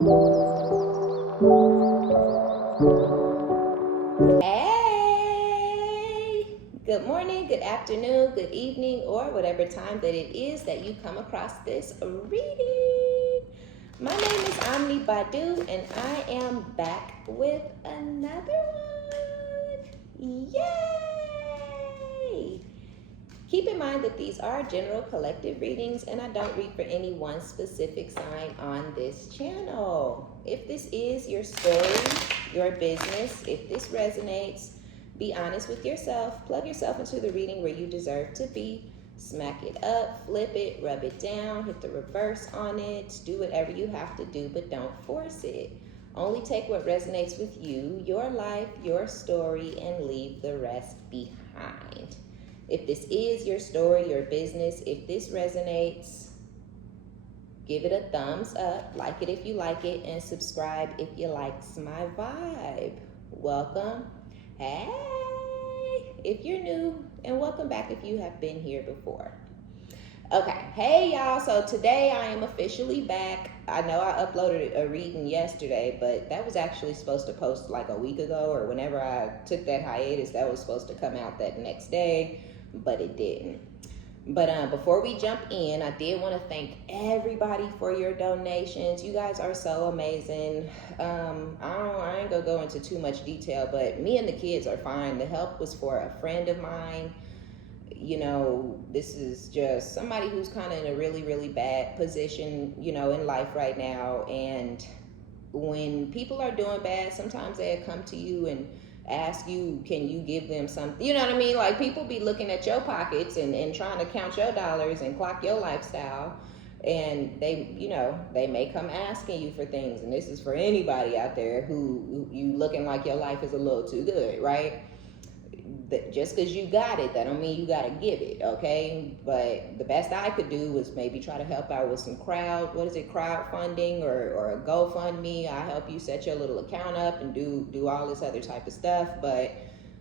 Hey, good morning, good afternoon, good evening, or whatever time that it is that you come across this reading. My name is OmniBadu, and I am back with another one. Yay! Keep in mind that these are general collective readings, and I don't read for any one specific sign on this channel. If this is your story, your business, if this resonates, be honest with yourself. Plug yourself into the reading where you deserve to be. Smack it up, flip it, rub it down, hit the reverse on it. Do whatever you have to do, but don't force it. Only take what resonates with you, your life, your story, and leave the rest behind. If this is your story, your business, if this resonates, give it a thumbs up, like it if you like it, and subscribe if you likes my vibe. Welcome. Hey, if you're new, and welcome back if you have been here before. Okay, hey y'all, so today I am officially back. I know I uploaded a reading yesterday, but that was actually supposed to post like a week ago, or whenever I took that hiatus, that was supposed to come out that next day, but it didn't. But before we jump in, I did want to thank everybody for your donations. You guys are so amazing. I ain't gonna go into too much detail, but me and the kids are fine. The help was for a friend of mine. You know, this is just somebody who's kind of in a really, really bad position, you know, in life right now. And when people are doing bad, sometimes they come to you and ask you, can you give them something? You know what I mean? Like, people be looking at your pockets and trying to count your dollars and clock your lifestyle. And they, you know, they may come asking you for things. And this is for anybody out there who you looking like your life is a little too good, right? Just because you got it, that don't mean you got to give it, okay? But the best I could do was maybe try to help out with some crowdfunding or a GoFundMe. I help you set your little account up and do all this other type of stuff. But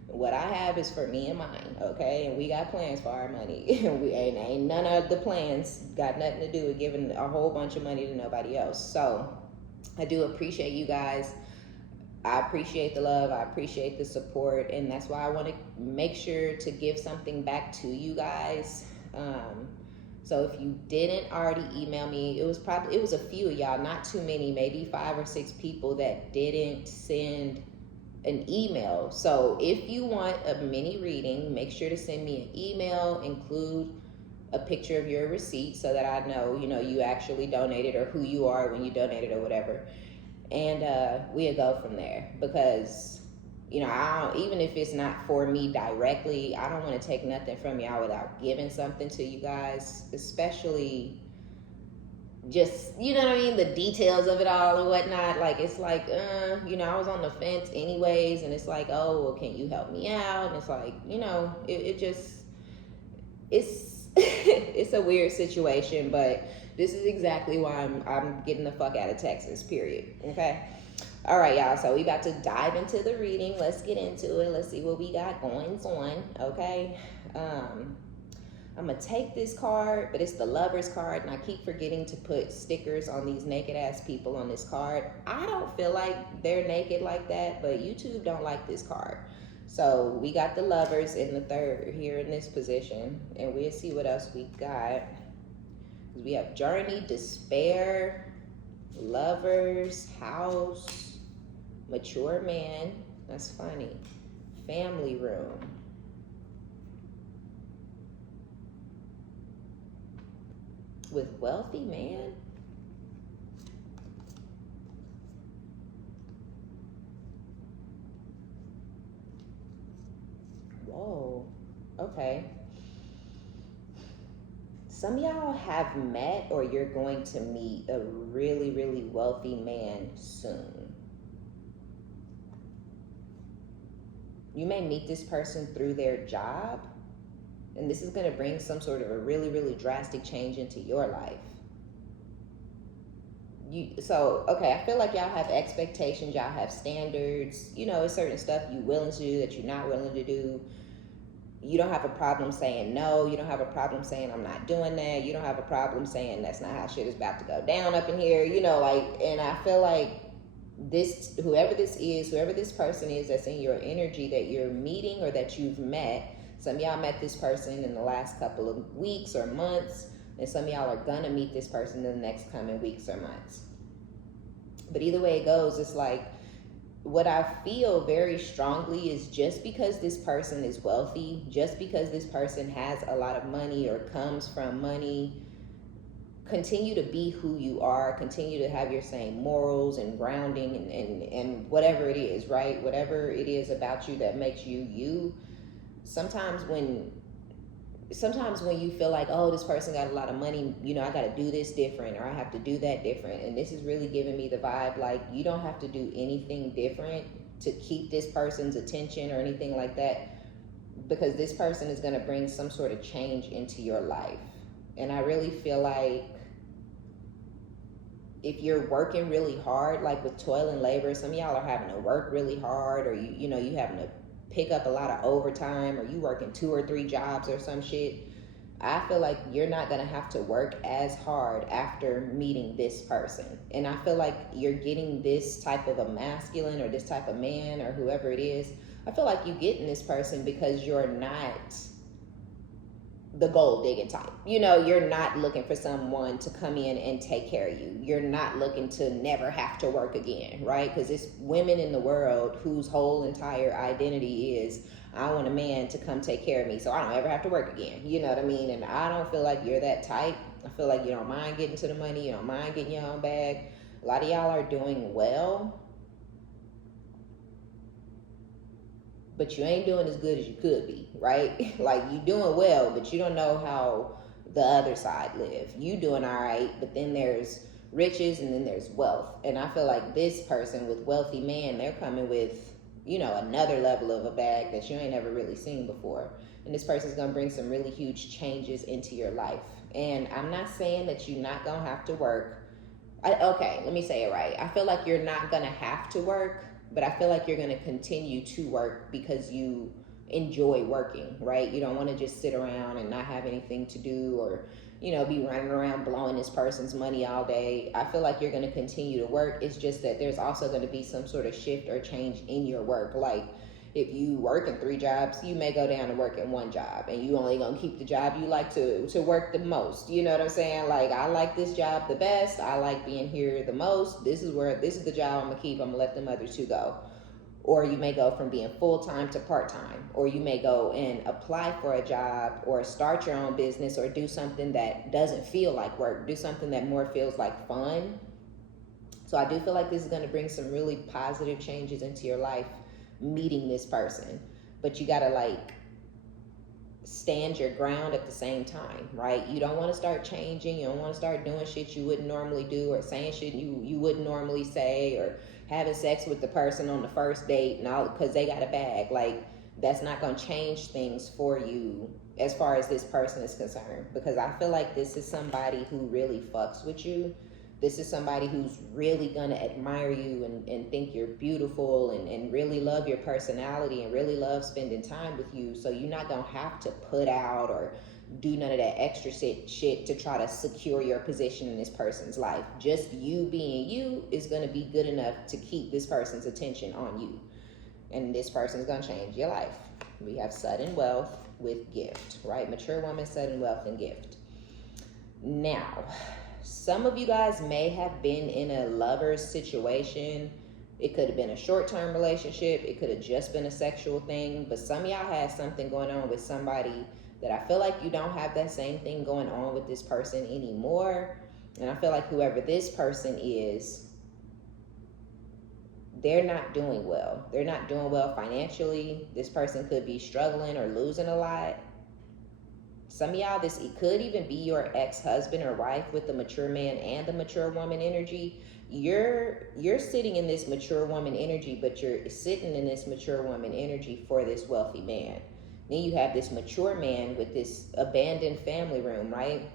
what I have is for me and mine, okay? And we got plans for our money. We ain't none of the plans got nothing to do with giving a whole bunch of money to nobody else. So I do appreciate you guys. I appreciate the love, I appreciate the support, and that's why I want to make sure to give something back to you guys. So if you didn't already email me, it was a few of y'all, not too many, maybe 5 or 6 people that didn't send an email. So if you want a mini reading, make sure to send me an email, include a picture of your receipt so that I know, you know, you actually donated or who you are when you donated or whatever. And we'll go from there, because you know, even if it's not for me directly, I don't want to take nothing from y'all without giving something to you guys, especially just, you know what I mean, the details of it all and whatnot. Like, it's like, you know, I was on the fence anyways, and it's like, oh, well, can you help me out? And it's like, you know, it just, it's it's a weird situation, but this is exactly why I'm getting the fuck out of Texas, period. Okay? All right, y'all. So we about to dive into the reading. Let's get into it. Let's see what we got going on. Okay? I'm going to take this card, but it's the Lover's card, and I keep forgetting to put stickers on these naked-ass people on this card. I don't feel like they're naked like that, but YouTube don't like this card. So we got the Lovers in the third here in this position, and we'll see what else we got. We have Journey, Despair, Lovers, House, Mature Man. That's funny. Family Room. With Wealthy Man. Whoa. Okay. Some of y'all have met or you're going to meet a really, really wealthy man soon. You may meet this person through their job, and this is going to bring some sort of a really, really drastic change into your life. Okay, I feel like y'all have expectations, y'all have standards, you know, it's certain stuff you're willing to do that you're not willing to do. you don't have a problem saying no. You don't have a problem saying I'm not doing that. You don't have a problem saying that's not how shit is about to go down up in here. And I feel like whoever this person is that's in your energy that you're meeting or that you've met. Some of y'all met this person in the last couple of weeks or months, and some of y'all are gonna meet this person in the next coming weeks or months. But either way it goes, it's like, what I feel very strongly is just because this person is wealthy, just because this person has a lot of money or comes from money, continue to be who you are, continue to have your same morals and grounding and whatever it is, right? Whatever it is about you that makes you you. Sometimes when you feel like, oh, this person got a lot of money, I got to do this different or I have to do that different. And this is really giving me the vibe like you don't have to do anything different to keep this person's attention or anything like that, because this person is going to bring some sort of change into your life. And I really feel like if you're working really hard, like with toil and labor, some of y'all are having to work really hard, or you having to pick up a lot of overtime, or you working 2 or 3 jobs or some shit. I feel like you're not gonna have to work as hard after meeting this person. And I feel like you're getting this type of a masculine or this type of man or whoever it is. I feel like you're getting this person because you're not the gold digging type. You're not looking for someone to come in and take care of you. You're not looking to never have to work again, right? Because it's women in the world whose whole entire identity is, I want a man to come take care of me so I don't ever have to work again. You know what I mean? And I don't feel like you're that type. I feel like you don't mind getting to the money. You don't mind getting your own bag. A lot of y'all are doing well, but you ain't doing as good as you could be, right? Like, you doing well, but you don't know how the other side live. You doing all right, but then there's riches and then there's wealth. And I feel like this person with wealthy man, they're coming with, another level of a bag that you ain't ever really seen before. And this person's gonna bring some really huge changes into your life. And I'm not saying that you're not gonna have to work. Okay, let me say it right. I feel like you're not gonna have to work, but I feel like you're going to continue to work because you enjoy working, right? You don't want to just sit around and not have anything to do, or, be running around blowing this person's money all day. I feel like you're going to continue to work. It's just that there's also going to be some sort of shift or change in your work. Like, if you work in 3 jobs, you may go down to work in 1 job, and you only gonna keep the job you like to work the most. You know what I'm saying? Like, I like this job the best. I like being here the most. This is the job I'm gonna keep. I'm gonna let them other 2 go. Or you may go from being full-time to part-time, or you may go and apply for a job or start your own business or do something that doesn't feel like work, do something that more feels like fun. So I do feel like this is gonna bring some really positive changes into your life, meeting this person. But you gotta stand your ground at the same time, right? You don't want to start changing. You don't want to start doing shit you wouldn't normally do, or saying shit you wouldn't normally say, or having sex with the person on the first date and all because they got a bag. Like, that's not going to change things for you as far as this person is concerned, because I feel like this is somebody who really fucks with you. This is somebody who's really going to admire you and think you're beautiful and really love your personality and really love spending time with you. So you're not going to have to put out or do none of that extra shit to try to secure your position in this person's life. Just you being you is going to be good enough to keep this person's attention on you. And this person's going to change your life. We have sudden wealth with gift, right? Mature woman, sudden wealth, and gift. Now, some of you guys may have been in a lover's situation. It could have been a short-term relationship. It could have just been a sexual thing. But some of y'all had something going on with somebody that I feel like you don't have that same thing going on with this person anymore. And I feel like whoever this person is, they're not doing well. They're not doing well financially. This person could be struggling or losing a lot. Some of y'all, it could even be your ex-husband or wife with the mature man and the mature woman energy. You're sitting in this mature woman energy, but you're sitting in this mature woman energy for this wealthy man. Then you have this mature man with this abandoned family room, right?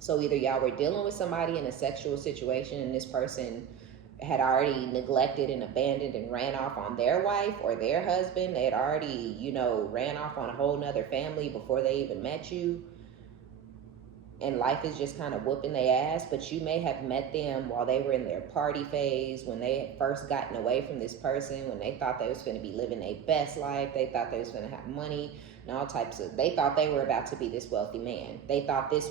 So either y'all were dealing with somebody in a sexual situation and this person had already neglected and abandoned and ran off on their wife or their husband. They had already, ran off on a whole nother family before they even met you. And life is just kind of whooping their ass, but you may have met them while they were in their party phase, when they had first gotten away from this person, when they thought they was going to be living their best life, they thought they was going to have money and all types of, they thought they were about to be this wealthy man. They thought this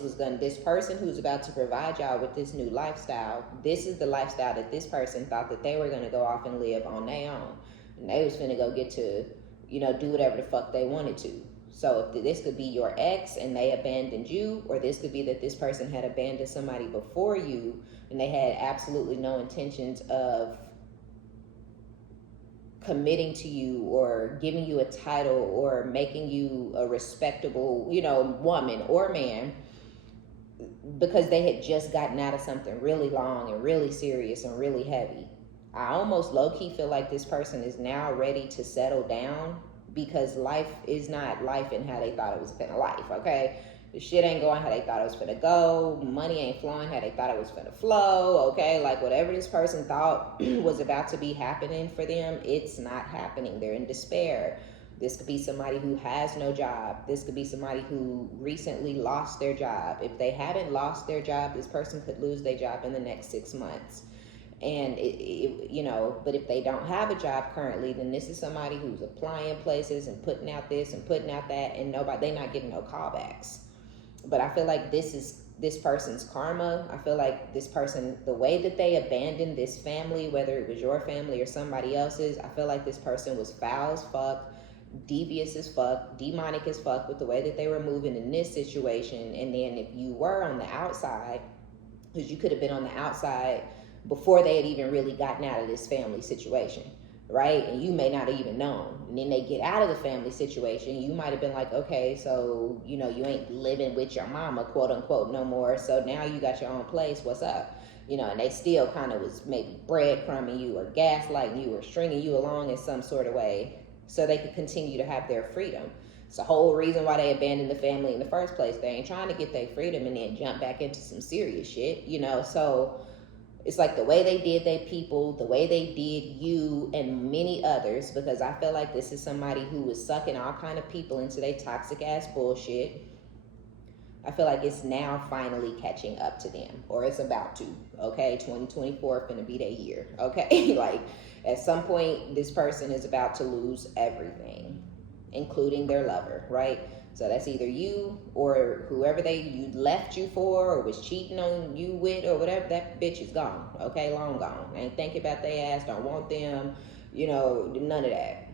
person who's about to provide y'all with this new lifestyle, this is the lifestyle that this person thought that they were going to go off and live on their own. And they was finna go get to, do whatever the fuck they wanted to. So if this could be your ex and they abandoned you, or this could be that this person had abandoned somebody before you and they had absolutely no intentions of committing to you or giving you a title or making you a respectable, woman or man, because they had just gotten out of something really long and really serious and really heavy. I almost low-key feel like this person is now ready to settle down, because life is not life in how they thought it was finna life, okay? The shit ain't going how they thought it was finna go. Money ain't flowing how they thought it was finna flow, okay? Like, whatever this person thought was about to be happening for them, it's not happening. They're in despair. This could be somebody who has no job. This could be somebody who recently lost their job. If they haven't lost their job, this person could lose their job in the next 6 months. And but if they don't have a job currently, then this is somebody who's applying places and putting out this and putting out that, and they're not getting no callbacks. But I feel like this is this person's karma. I feel like this person, the way that they abandoned this family, whether it was your family or somebody else's, I feel like this person was foul as fuck, devious as fuck, demonic as fuck with the way that they were moving in this situation. And then if you were on the outside, because you could have been on the outside before they had even really gotten out of this family situation, right? And you may not have even known. And then they get out of the family situation. You might have been like, okay, so, you ain't living with your mama, quote unquote, no more. So now you got your own place. What's up? And they still kind of was maybe breadcrumbing you or gaslighting you or stringing you along in some sort of way so they could continue to have their freedom. It's the whole reason why they abandoned the family in the first place. They ain't trying to get their freedom and then jump back into some serious shit, so it's like the way they did their people, the way they did you and many others, because I feel like this is somebody who was sucking all kind of people into their toxic ass bullshit. I feel like it's now finally catching up to them, or it's about to, okay? 2024 is gonna be their year, okay? Like, at some point, this person is about to lose everything, including their lover, right? So that's either you or whoever you left you for or was cheating on you with or whatever. That bitch is gone, okay? Long gone. Ain't thinking about their ass, don't want them, none of that.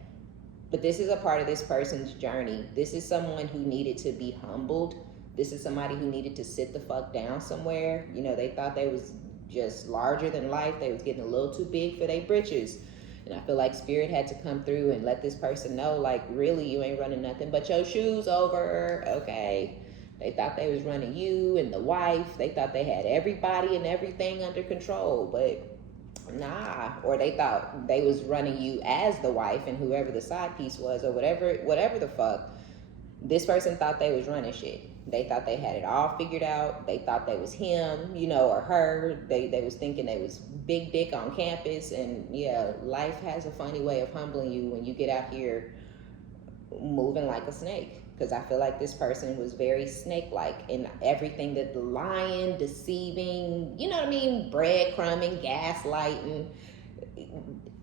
But this is a part of this person's journey. This is someone who needed to be humbled. This is somebody who needed to sit the fuck down somewhere. They thought they was just larger than life. They was getting a little too big for their britches. And I feel like Spirit had to come through and let this person know, like, really, you ain't running nothing but your shoes over, okay? They thought they was running you and the wife. They thought they had everybody and everything under control, but nah. Or they thought they was running you as the wife and whoever the side piece was or whatever the fuck. This person thought they was running shit. They thought they had it all figured out. They thought they was him, or her. They was thinking they was big dick on campus. And yeah, life has a funny way of humbling you when you get out here moving like a snake. Because I feel like this person was very snake-like in everything that the lying, deceiving, breadcrumbing, gaslighting,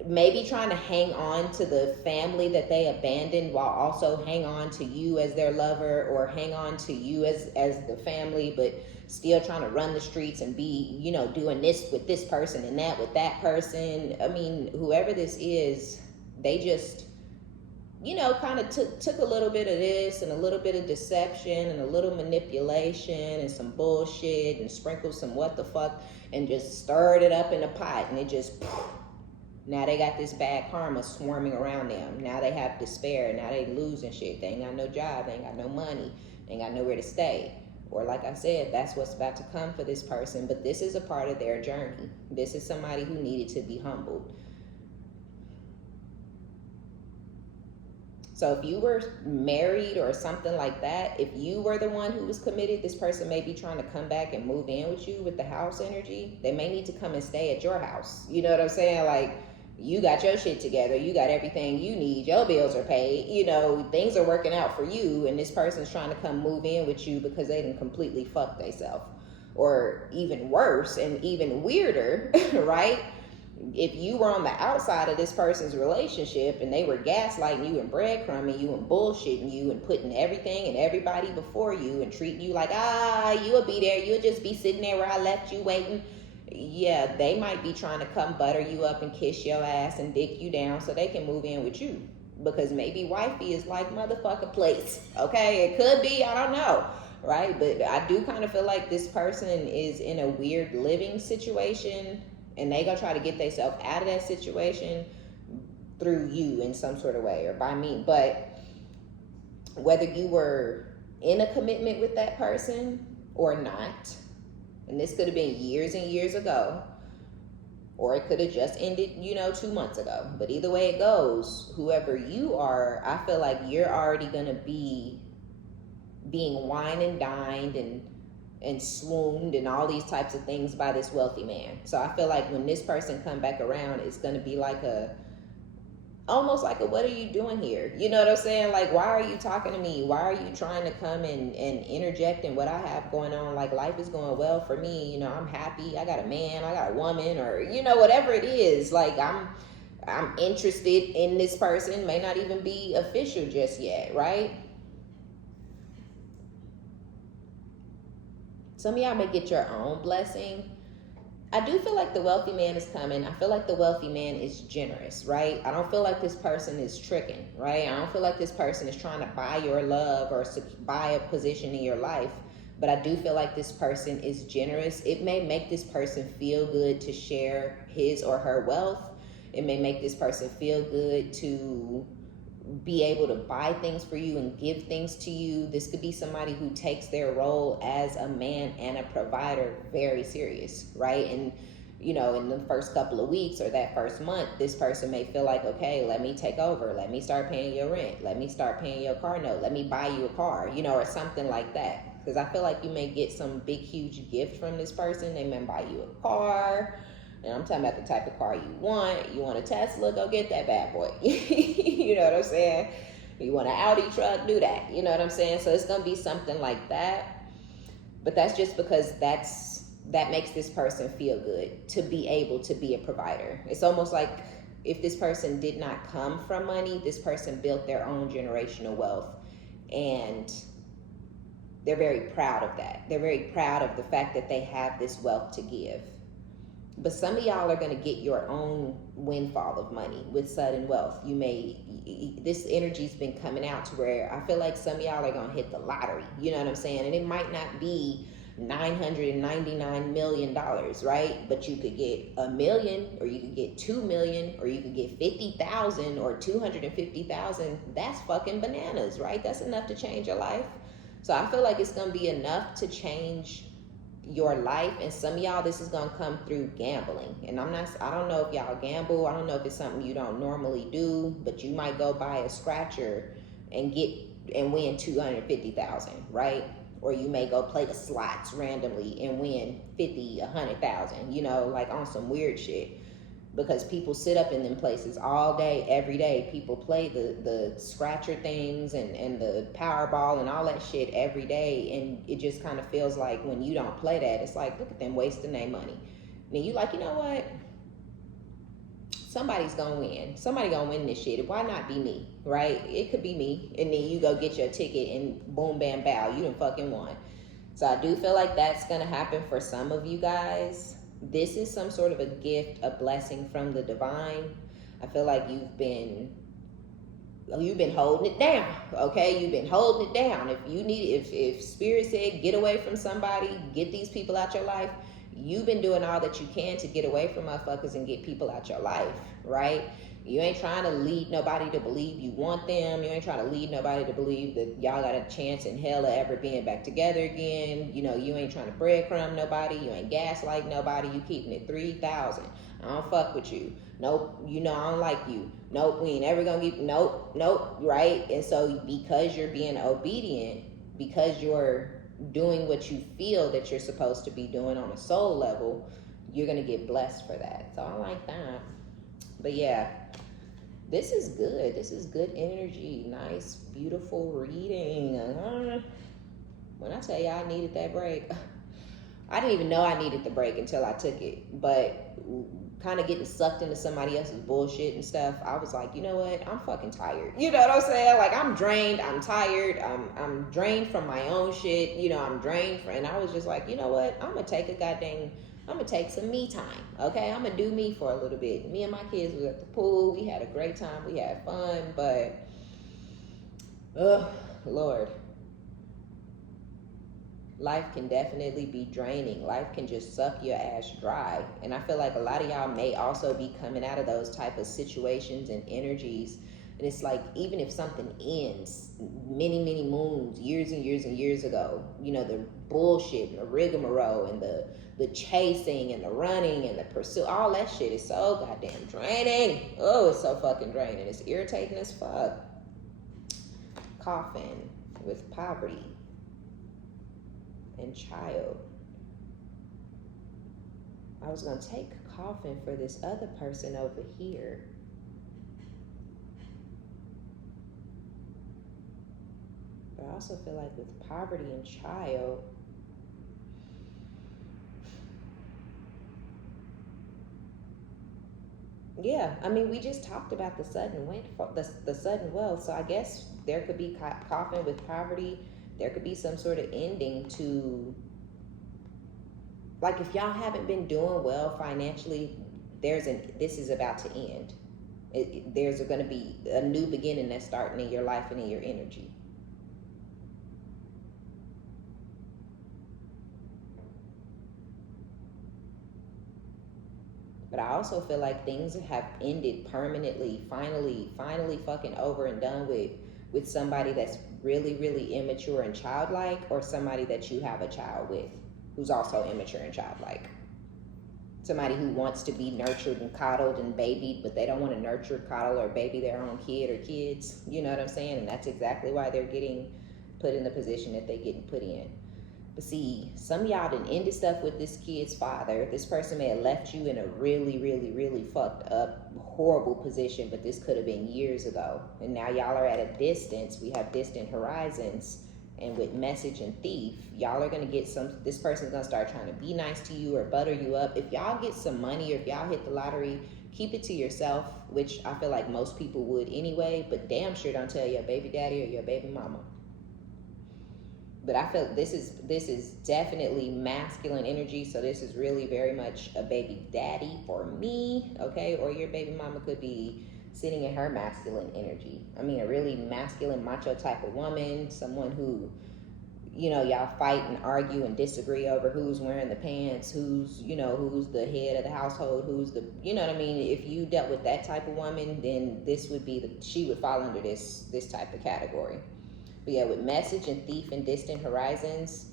maybe trying to hang on to the family that they abandoned while also hang on to you as their lover, or hang on to you as the family, but still trying to run the streets and be, doing this with this person and that with that person. I mean, whoever this is, they just, kind of took a little bit of this and a little bit of deception and a little manipulation and some bullshit and sprinkled some what the fuck and just stirred it up in a pot, and it just... Now they got this bad karma swarming around them. Now they have despair. Now they losing shit. They ain't got no job. They ain't got no money. They ain't got nowhere to stay. Or like I said, that's what's about to come for this person. But this is a part of their journey. This is somebody who needed to be humbled. So if you were married or something like that, if you were the one who was committed, this person may be trying to come back and move in with you with the house energy. They may need to come and stay at your house. You know what I'm saying? Like, you got your shit together, you got everything you need, your bills are paid, you know, things are working out for you, and this person's trying to come move in with you because they didn't completely fuck themselves. Or even worse and even weirder, right? If you were on the outside of this person's relationship and they were gaslighting you and breadcrumbing you and bullshitting you and putting everything and everybody before you and treating you like, you'll be there, you'll just be sitting there where I left you waiting. Yeah, they might be trying to come butter you up and kiss your ass and dick you down so they can move in with you. Because maybe wifey is like motherfucker place. Okay, it could be, I don't know. Right? But I do kind of feel like this person is in a weird living situation, and they gonna try to get themselves out of that situation through you in some sort of way or by me. But whether you were in a commitment with that person or not, and this could have been years and years ago, or it could have just ended, 2 months ago. But either way it goes, whoever you are, I feel like you're already gonna be being wined and dined and swooned and all these types of things by this wealthy man. So I feel like when this person come back around, it's going to be like almost like what are you doing here? You know what I'm saying? Like, why are you talking to me? Why are you trying to come and interject in what I have going on? Like, life is going well for me. I'm happy. I got a man, I got a woman, or, whatever it is. Like, I'm interested in this person. May not even be official just yet, right? Some of y'all may get your own blessing. I do feel like the wealthy man is coming. I feel like the wealthy man is generous, right? I don't feel like this person is tricking, right? I don't feel like this person is trying to buy your love or buy a position in your life. But I do feel like this person is generous. It may make this person feel good to share his or her wealth. It may make this person feel good to be able to buy things for you and give things to you. This could be somebody who takes their role as a man and a provider very serious, right? And in the first couple of weeks or that first month, this person may feel like, okay, let me take over, let me start paying your rent, let me start paying your car note, let me buy you a car, or something like that. Because I feel like you may get some big huge gift from this person. They may buy you a car. And I'm talking about the type of car you want. You want a Tesla? Go get that bad boy. You know what I'm saying? You want an Audi truck? Do that. You know what I'm saying? So it's going to be something like that. But that's just because that makes this person feel good to be able to be a provider. It's almost like if this person did not come from money, this person built their own generational wealth. And they're very proud of that. They're very proud of the fact that they have this wealth to give. But some of y'all are going to get your own windfall of money with sudden wealth. This energy's been coming out to where I feel like some of y'all are going to hit the lottery. You know what I'm saying? And it might not be $999 million, right? But you could get $1 million, or you could get $2 million, or you could get 50,000 or 250,000. That's fucking bananas, right? That's enough to change your life. So I feel like it's going to be enough to change your life. And some of y'all, this is gonna come through gambling. And I don't know if y'all gamble. I don't know if it's something you don't normally do, but you might go buy a scratcher and win 250,000, right? Or you may go play the slots randomly and win 50, 100,000, like on some weird shit. Because people sit up in them places all day, every day. People play the scratcher things and the Powerball and all that shit every day. And it just kind of feels like when you don't play that, it's like, look at them wasting their money. And you like, you know what? Somebody's going to win. Somebody going to win this shit. Why not be me, right? It could be me. And then you go get your ticket and boom, bam, bow. You done fucking won. So I do feel like that's going to happen for some of you guys. This is some sort of a gift, a blessing from the divine. I feel like you've been holding it down, okay? You've been holding it down. If spirit said get away from somebody, get these people out your life, you've been doing all that you can to get away from motherfuckers and get people out your life, right? You ain't trying to lead nobody to believe you want them. You ain't trying to lead nobody to believe that y'all got a chance in hell of ever being back together again. You ain't trying to breadcrumb nobody. You ain't gaslight nobody. You keeping it 3,000. I don't fuck with you. Nope, you know I don't like you. Nope, we ain't ever gonna get, nope, nope, right? And so because you're being obedient, because you're doing what you feel that you're supposed to be doing on a soul level, you're gonna get blessed for that. So I like that. But yeah, this is good. This is good energy. Nice, beautiful reading. When I tell you I needed that break, I didn't even know I needed the break until I took it. But kind of getting sucked into somebody else's bullshit and stuff, I was like, you know what? I'm fucking tired. You know what I'm saying? Like, I'm drained. I'm tired. I'm drained from my own shit. You know, I'm drained from, and I was just like, you know what? I'm gonna take some me time. Okay, I'm gonna do me for a little bit. Me and my kids was at the pool. We had a great time. We had fun, but Lord, life can definitely be draining. Life can just suck your ass dry. And I feel like a lot of y'all may also be coming out of those type of situations and energies. And it's like, even if something ends many, many moons, years and years and years ago, you know, the bullshit and the rigmarole and the chasing and the running and the pursuit, all that shit is so goddamn draining. Oh, it's so fucking draining. It's irritating as fuck. Coffin with poverty and child. I was gonna take coffin for this other person over here. But I also feel like with poverty and child, yeah, I mean, we just talked about the sudden the sudden wealth. So I guess there could be coffin with poverty. There could be some sort of ending to, like, if y'all haven't been doing well financially, this is about to end. There's going to be a new beginning that's starting in your life and in your energy. But I also feel like things have ended permanently, finally fucking over and done with somebody that's really, really immature and childlike, or somebody that you have a child with who's also immature and childlike. Somebody who wants to be nurtured and coddled and babied, but they don't want to nurture, coddle, or baby their own kid or kids. You know what I'm saying? And that's exactly why they're getting put in the position that they're getting put in. But see, some of y'all done ended stuff with this kid's father. This person may have left you in a really, really, really fucked up, horrible position, but this could have been years ago. And now y'all are at a distance. We have distant horizons. And with message and thief, y'all are going to get this person's going to start trying to be nice to you or butter you up. If y'all get some money, or if y'all hit the lottery, keep it to yourself, which I feel like most people would anyway, but damn sure don't tell your baby daddy or your baby mama. But I feel this is definitely masculine energy, so this is really very much a baby daddy for me, okay? Or your baby mama could be sitting in her masculine energy. I mean, a really masculine, macho type of woman, someone who, you know, y'all fight and argue and disagree over who's wearing the pants, who's the head of the household, who's the, you know what I mean? If you dealt with that type of woman, then this would be she would fall under this type of category. But yeah, with message and thief and distant horizons,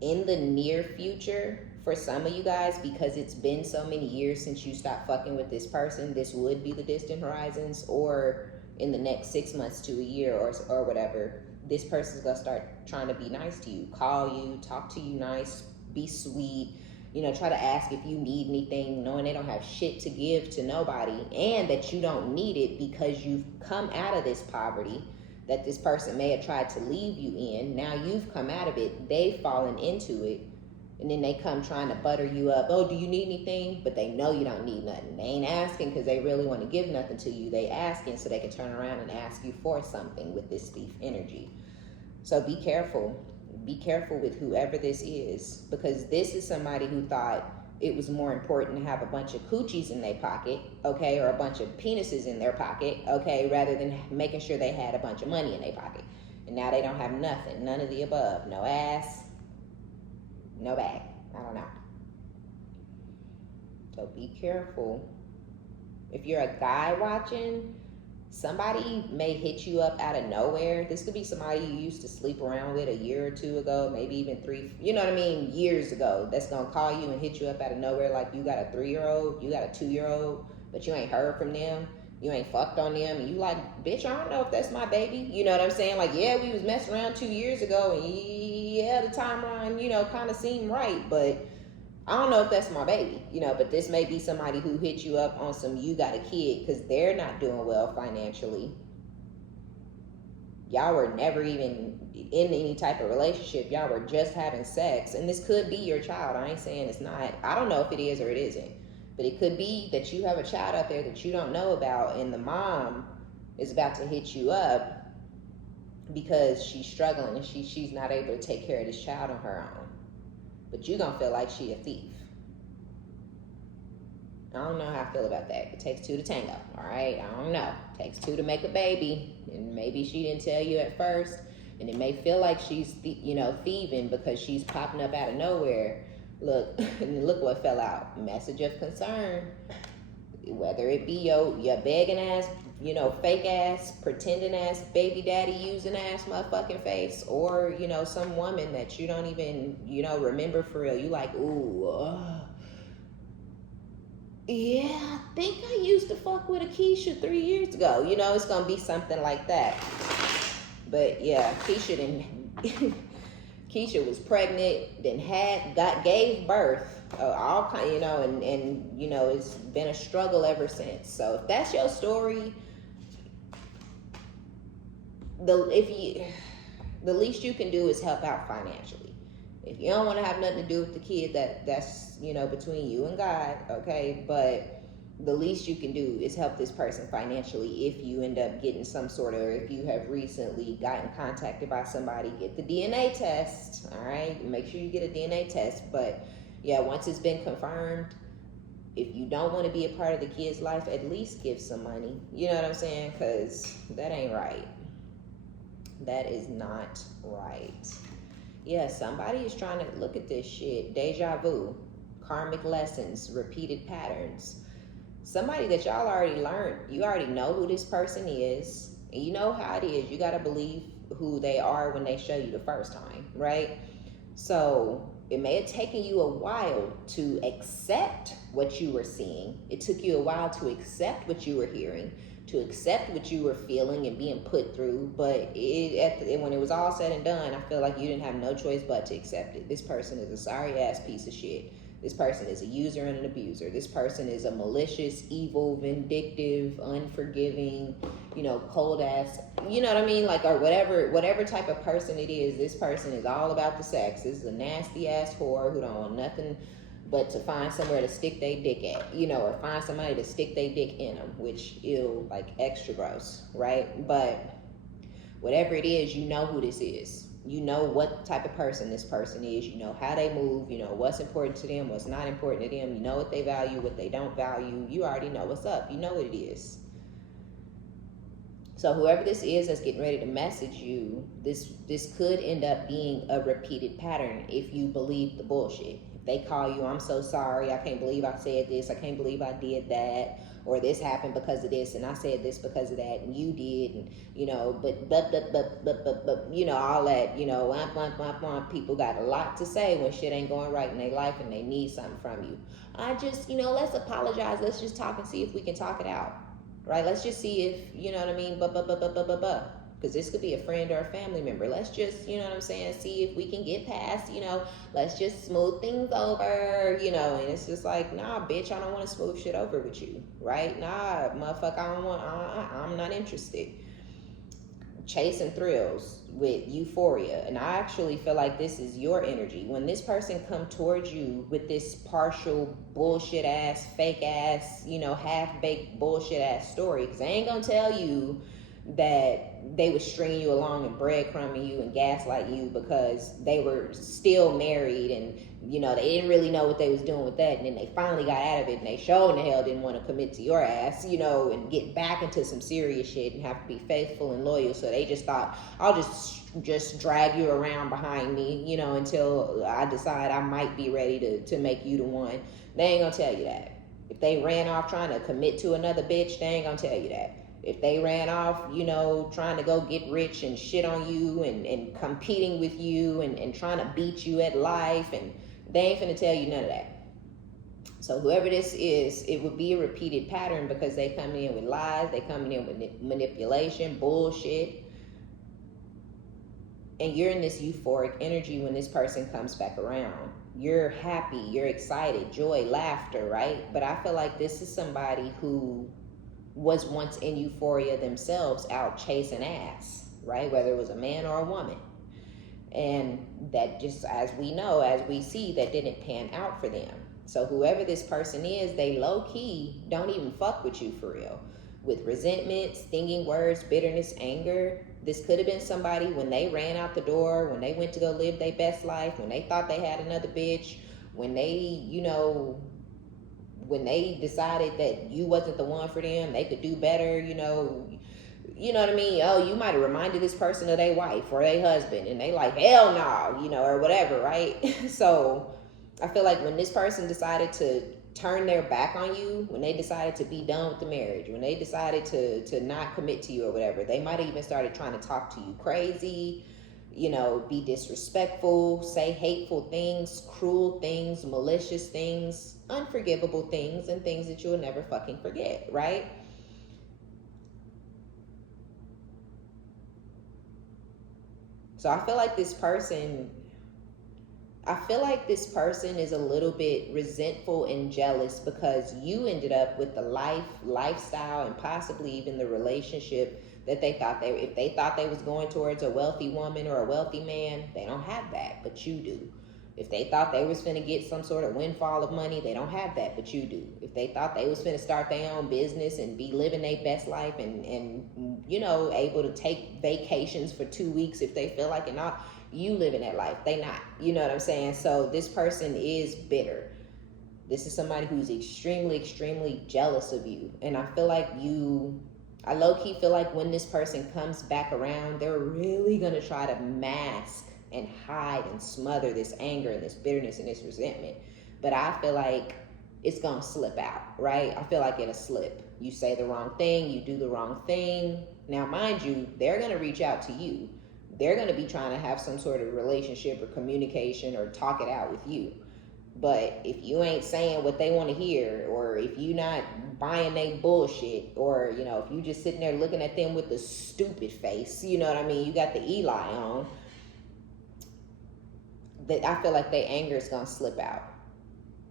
in the near future, for some of you guys, because it's been so many years since you stopped fucking with this person, this would be the distant horizons. Or in the next 6 months to a year or whatever, this person's gonna start trying to be nice to you, call you, talk to you nice, be sweet, you know, try to ask if you need anything, knowing they don't have shit to give to nobody, and that you don't need it because you've come out of this poverty that this person may have tried to leave you in. Now you've come out of it, they've fallen into it, and then they come trying to butter you up. Oh, do you need anything? But they know you don't need nothing. They ain't asking because they really want to give nothing to you. They asking so they can turn around and ask you for something with this thief energy. So be careful. Be careful with whoever this is, because this is somebody who thought it was more important to have a bunch of coochies in their pocket, okay, or a bunch of penises in their pocket, okay, rather than making sure they had a bunch of money in their pocket. And now they don't have nothing, none of the above. No ass, no bag. I don't know. So be careful. If you're a guy watching, Somebody may hit you up out of nowhere. This could be somebody you used to sleep around with a year or two ago, maybe even 3, you know what I mean, years ago. That's gonna call you and hit you up out of nowhere like you got a 3-year-old, you got a 2-year-old, but you ain't heard from them. You ain't fucked on them, and you like, bitch, I don't know if that's my baby. You know what I'm saying? Like, yeah, we was messing around 2 years ago, and yeah, the timeline, you know, kind of seemed right, but I don't know if that's my baby, you know. But this may be somebody who hit you up on some you got a kid because they're not doing well financially. Y'all were never even in any type of relationship. Y'all were just having sex, and this could be your child. I ain't saying it's not. I don't know if it is or it isn't, but it could be that you have a child out there that you don't know about, and the mom is about to hit you up because she's struggling and she's not able to take care of this child on her own. But you gonna feel like she a thief. I don't know how I feel about that. It takes 2 to tango, all right? I don't know. It takes 2 to make a baby, and maybe she didn't tell you at first, and it may feel like she's, you know, thieving because she's popping up out of nowhere. Look, and look what fell out. Message of concern. Whether it be your begging ass, you know, fake ass, pretending ass, baby daddy using ass motherfucking face, or, you know, some woman that you don't even, you know, remember for real. You like, ooh, yeah, I think I used to fuck with a Keisha 3 years ago. You know, it's gonna be something like that. But yeah, Keisha was pregnant, then gave birth, all kind, you know, and you know, it's been a struggle ever since. So if that's your story, the least you can do is help out financially. If you don't want to have nothing to do with the kid, that's, you know, between you and God, okay? But the least you can do is help this person financially if you end up getting some sort of, if you have recently gotten contacted by somebody, get the DNA test, all right? Make sure you get a DNA test. But yeah, once it's been confirmed, if you don't want to be a part of the kid's life, at least give some money. You know what I'm saying? Because that ain't right. That is not right. Yeah, somebody is trying to look at this shit. Deja vu, karmic lessons, repeated patterns. Somebody that y'all already learned. You already know who this person is. And you know how it is. You got to believe who they are when they show you the first time, right? So it may have taken you a while to accept what you were seeing. It took you a while to accept what you were hearing, to accept what you were feeling and being put through. But when it was all said and done, I feel like you didn't have no choice but to accept it. This person is a sorry ass piece of shit. This person is a user and an abuser. This person is a malicious, evil, vindictive, unforgiving, you know, cold ass, you know what I mean? Like, or whatever type of person it is, this person is all about the sex. This is a nasty ass whore who don't want nothing but to find somewhere to stick their dick at, you know, or find somebody to stick their dick in them, which ew, like extra gross, right? But whatever it is, you know who this is. You know what type of person this person is. You know how they move. You know what's important to them, what's not important to them. You know what they value, what they don't value. You already know what's up. You know what it is. So whoever this is that's getting ready to message you, this could end up being a repeated pattern if you believe the bullshit. If they call you, I'm so sorry, I can't believe I said this, I can't believe I did that, or this happened because of this, and I said this because of that, and you did, and you know, but you know, all that, you know, people got a lot to say when shit ain't going right in their life and they need something from you. I just, you know, let's apologize, let's just talk and see if we can talk it out. Right? Let's just see if, you know what I mean, because this could be a friend or a family member. Let's just, you know what I'm saying, see if we can get past, you know, let's just smooth things over, you know. And it's just like, nah, bitch, I don't want to smooth shit over with you, right? Nah, motherfucker, I'm not interested. Chasing thrills with euphoria. And I actually feel like this is your energy. When this person come towards you with this partial bullshit ass, fake ass, you know, half-baked bullshit ass story, because they ain't gonna tell you that they was stringing you along and breadcrumbing you and gaslight you because they were still married and, you know, they didn't really know what they was doing with that, and then they finally got out of it and they sure in the hell didn't want to commit to your ass, you know, and get back into some serious shit and have to be faithful and loyal. So they just thought, I'll just drag you around behind me, you know, until I decide I might be ready to make you the one. They ain't gonna tell you that. If they ran off trying to commit to another bitch, they ain't gonna tell you that. if they ran off, you know, trying to go get rich and shit on you and competing with you and trying to beat you at life, and they ain't finna tell you none of that. So whoever this is, it would be a repeated pattern because they coming in with lies, they coming in with manipulation, bullshit. And you're in this euphoric energy when this person comes back around. You're happy, you're excited, joy, laughter, right? But I feel like this is somebody who was once in euphoria themselves, out chasing ass, right? Whether it was a man or a woman. And that just, as we know, as we see, that didn't pan out for them. So whoever this person is, they low-key don't even fuck with you for real. With resentment, stinging words, bitterness, anger. This could have been somebody when they ran out the door, when they went to go live their best life, when they thought they had another bitch, when they, you know, when they decided that you wasn't the one for them, they could do better, you know what I mean? Oh, you might have reminded this person of their wife or their husband, and they like, hell no, you know, or whatever, right? So I feel like when this person decided to turn their back on you, when they decided to be done with the marriage, when they decided to not commit to you or whatever, they might have even started trying to talk to you crazy, you know, be disrespectful, say hateful things, cruel things, malicious things, unforgivable things, and things that you'll never fucking forget, right? So I feel like this person is a little bit resentful and jealous because you ended up with the lifestyle, and possibly even the relationship that if they thought they was going towards a wealthy woman or a wealthy man, they don't have that, but you do. If they thought they was finna get some sort of windfall of money, they don't have that, but you do. If they thought they was finna start their own business and be living their best life and you know, able to take vacations for 2 weeks if they feel like it, not, you living that life. They not, you know what I'm saying? So this person is bitter. This is somebody who's extremely, extremely jealous of you. And I feel like I low-key feel like when this person comes back around, they're really gonna try to mask and hide and smother this anger and this bitterness and this resentment. But I feel like it's gonna slip out, right? I feel like it'll slip. You say the wrong thing, you do the wrong thing. Now, mind you, they're gonna reach out to you. They're gonna be trying to have some sort of relationship or communication or talk it out with you. But if you ain't saying what they want to hear, or if you not buying they bullshit, or, you know, if you just sitting there looking at them with the stupid face, you know what I mean? You got the Eli on. That I feel like their anger is gonna slip out.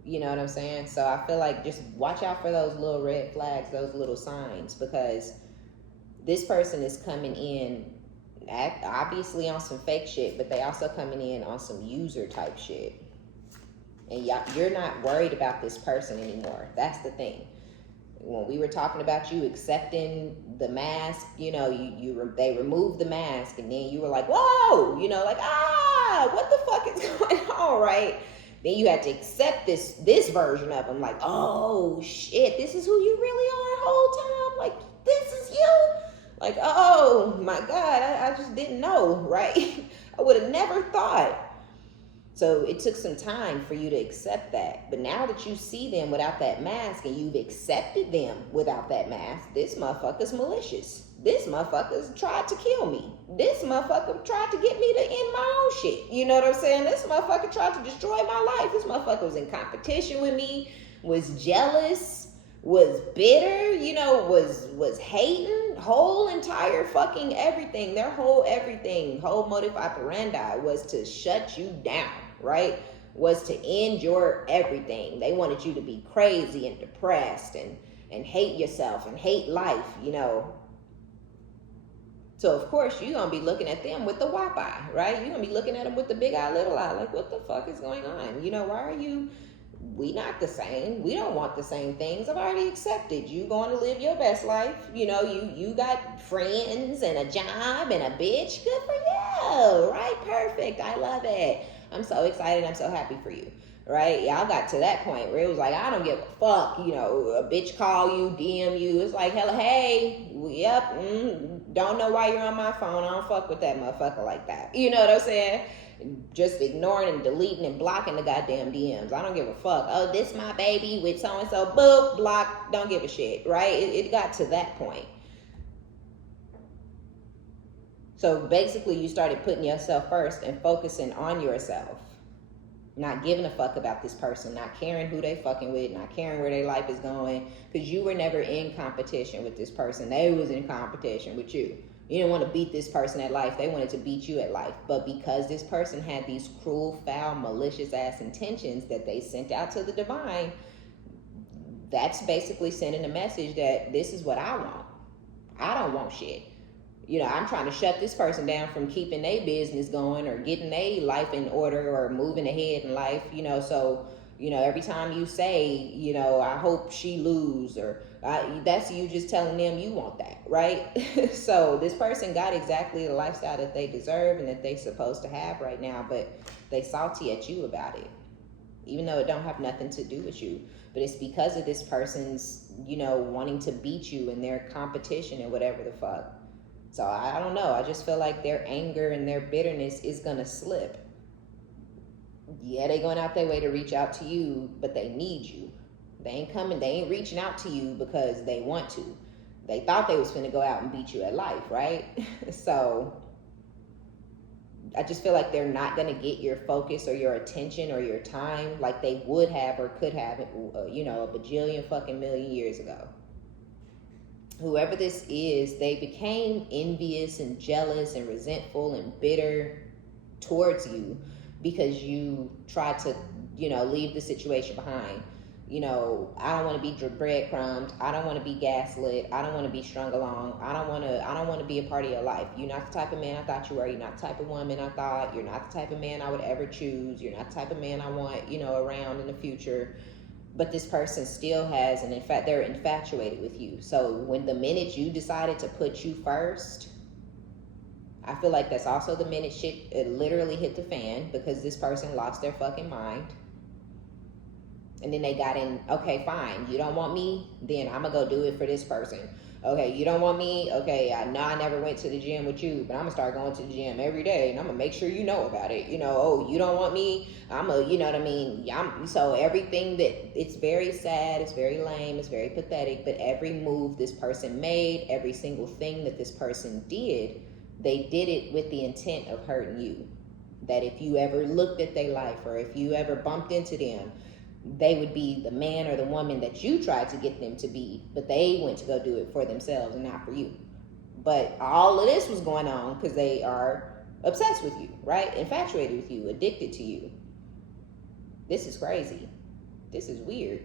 You know what I'm saying? So I feel like just watch out for those little red flags, those little signs, because this person is coming in obviously on some fake shit, but they also coming in on some user type shit. And you're not worried about this person anymore. That's the thing. When we were talking about you accepting the mask, you know, they removed the mask, and then you were like, whoa, you know, like, what the fuck is going on, right? Then you had to accept this version of them, like, oh shit, this is who you really are the whole time, like, this is you, like, oh my god, I just didn't know, right? I would have never thought. So it took some time for you to accept that. But now that you see them without that mask and you've accepted them without that mask, this motherfucker's malicious. This motherfucker's tried to kill me. This motherfucker tried to get me to end my own shit. You know what I'm saying? This motherfucker tried to destroy my life. This motherfucker was in competition with me, was jealous, was bitter, you know, was hating, whole entire fucking everything. Their whole everything, whole modus operandi was to shut you down, right? Was to end your everything. They wanted you to be crazy and depressed and hate yourself and hate life, you know. So of course you're gonna be looking at them with the wop eye, right? You're gonna be looking at them with the big eye, little eye, like, what the fuck is going on? You know, why are you, we not the same. We don't want the same things. I've already accepted. You going to live your best life. You know, you got friends and a job and a bitch. Good for you, right? Perfect. I love it. I'm so excited. I'm so happy for you, right? Y'all got to that point where it was like, I don't give a fuck. You know, a bitch call you, DM you. It's like, hello, hey, yep, don't know why you're on my phone. I don't fuck with that motherfucker like that. You know what I'm saying? Just ignoring and deleting and blocking the goddamn DMs. I don't give a fuck. Oh, this my baby with so-and-so. Boop, block. Don't give a shit, right? It got to that point. So basically, you started putting yourself first and focusing on yourself. Not giving a fuck about this person, not caring who they fucking with, not caring where their life is going, because you were never in competition with this person. They was in competition with you. You didn't want to beat this person at life. They wanted to beat you at life. But because this person had these cruel, foul, malicious ass intentions that they sent out to the divine, that's basically sending a message that this is what I want. I don't want shit. You know, I'm trying to shut this person down from keeping their business going or getting their life in order or moving ahead in life, you know. So, you know, every time you say, you know, I hope she lose, or that's you just telling them you want that, right? So this person got exactly the lifestyle that they deserve and that they supposed to have right now, but they salty at you about it, even though it don't have nothing to do with you. But it's because of this person's, you know, wanting to beat you in their competition and whatever the fuck. So I don't know. I just feel like their anger and their bitterness is going to slip. Yeah, they going out their way to reach out to you, but they need you. They ain't reaching out to you because they want to. They thought they was finna go out and beat you at life, right? So I just feel like they're not going to get your focus or your attention or your time like they would have or could have, you know, a bajillion fucking million years ago. Whoever this is, they became envious and jealous and resentful and bitter towards you because you tried to, you know, leave the situation behind. You know, I don't want to be breadcrumbed. I don't want to be gaslit. I don't want to be strung along. I don't want to be a part of your life. You're not the type of man I thought you were. You're not the type of woman I thought. You're not the type of man I would ever choose. You're not the type of man I want, you know, around in the future. But this person still has, and in fact, they're infatuated with you. So when the minute you decided to put you first, I feel like that's also the minute shit it literally hit the fan, because this person lost their fucking mind. And then they got in, okay, fine, you don't want me, then I'm gonna go do it for this person. Okay, you don't want me, okay, I know I never went to the gym with you, but I'm gonna start going to the gym every day, and I'm gonna make sure you know about it. You know, oh, you don't want me, you know what I mean? So everything that, it's very sad, it's very lame, it's very pathetic, but every move this person made, every single thing that this person did, they did it with the intent of hurting you. That if you ever looked at their life, or if you ever bumped into them, they would be the man or the woman that you tried to get them to be, but they went to go do it for themselves and not for you. But all of this was going on because they are obsessed with you, right? Infatuated with you, addicted to you. This is crazy. This is weird.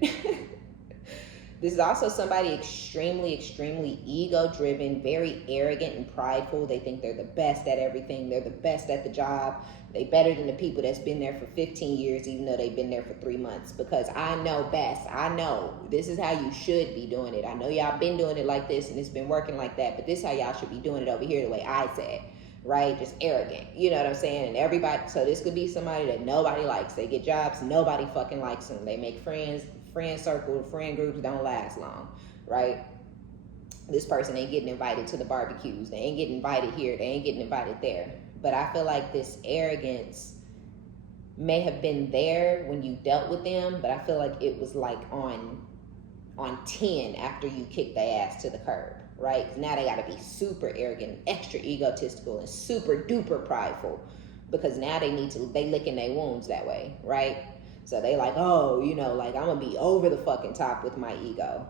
This is also somebody extremely, extremely ego-driven, very arrogant and prideful. They think they're the best at everything. They're the best at the job. They better than the people that's been there for 15 years, even though they've been there for 3 months. Because I know best. I know this is how you should be doing it. I know y'all been doing it like this and it's been working like that, but this is how y'all should be doing it over here the way I said. Right? Just arrogant. You know what I'm saying? And everybody, so this could be somebody that nobody likes. They get jobs, nobody fucking likes them. They make friends, friend circle, friend groups don't last long, right? This person ain't getting invited to the barbecues. They ain't getting invited here. They ain't getting invited there. But I feel like this arrogance may have been there when you dealt with them, but I feel like it was like on 10 after you kicked their ass to the curb, right? 'Cause now they got to be super arrogant, extra egotistical, and super duper prideful, because now they licking their wounds that way, right? So they like, oh, you know, like I'm gonna be over the fucking top with my ego.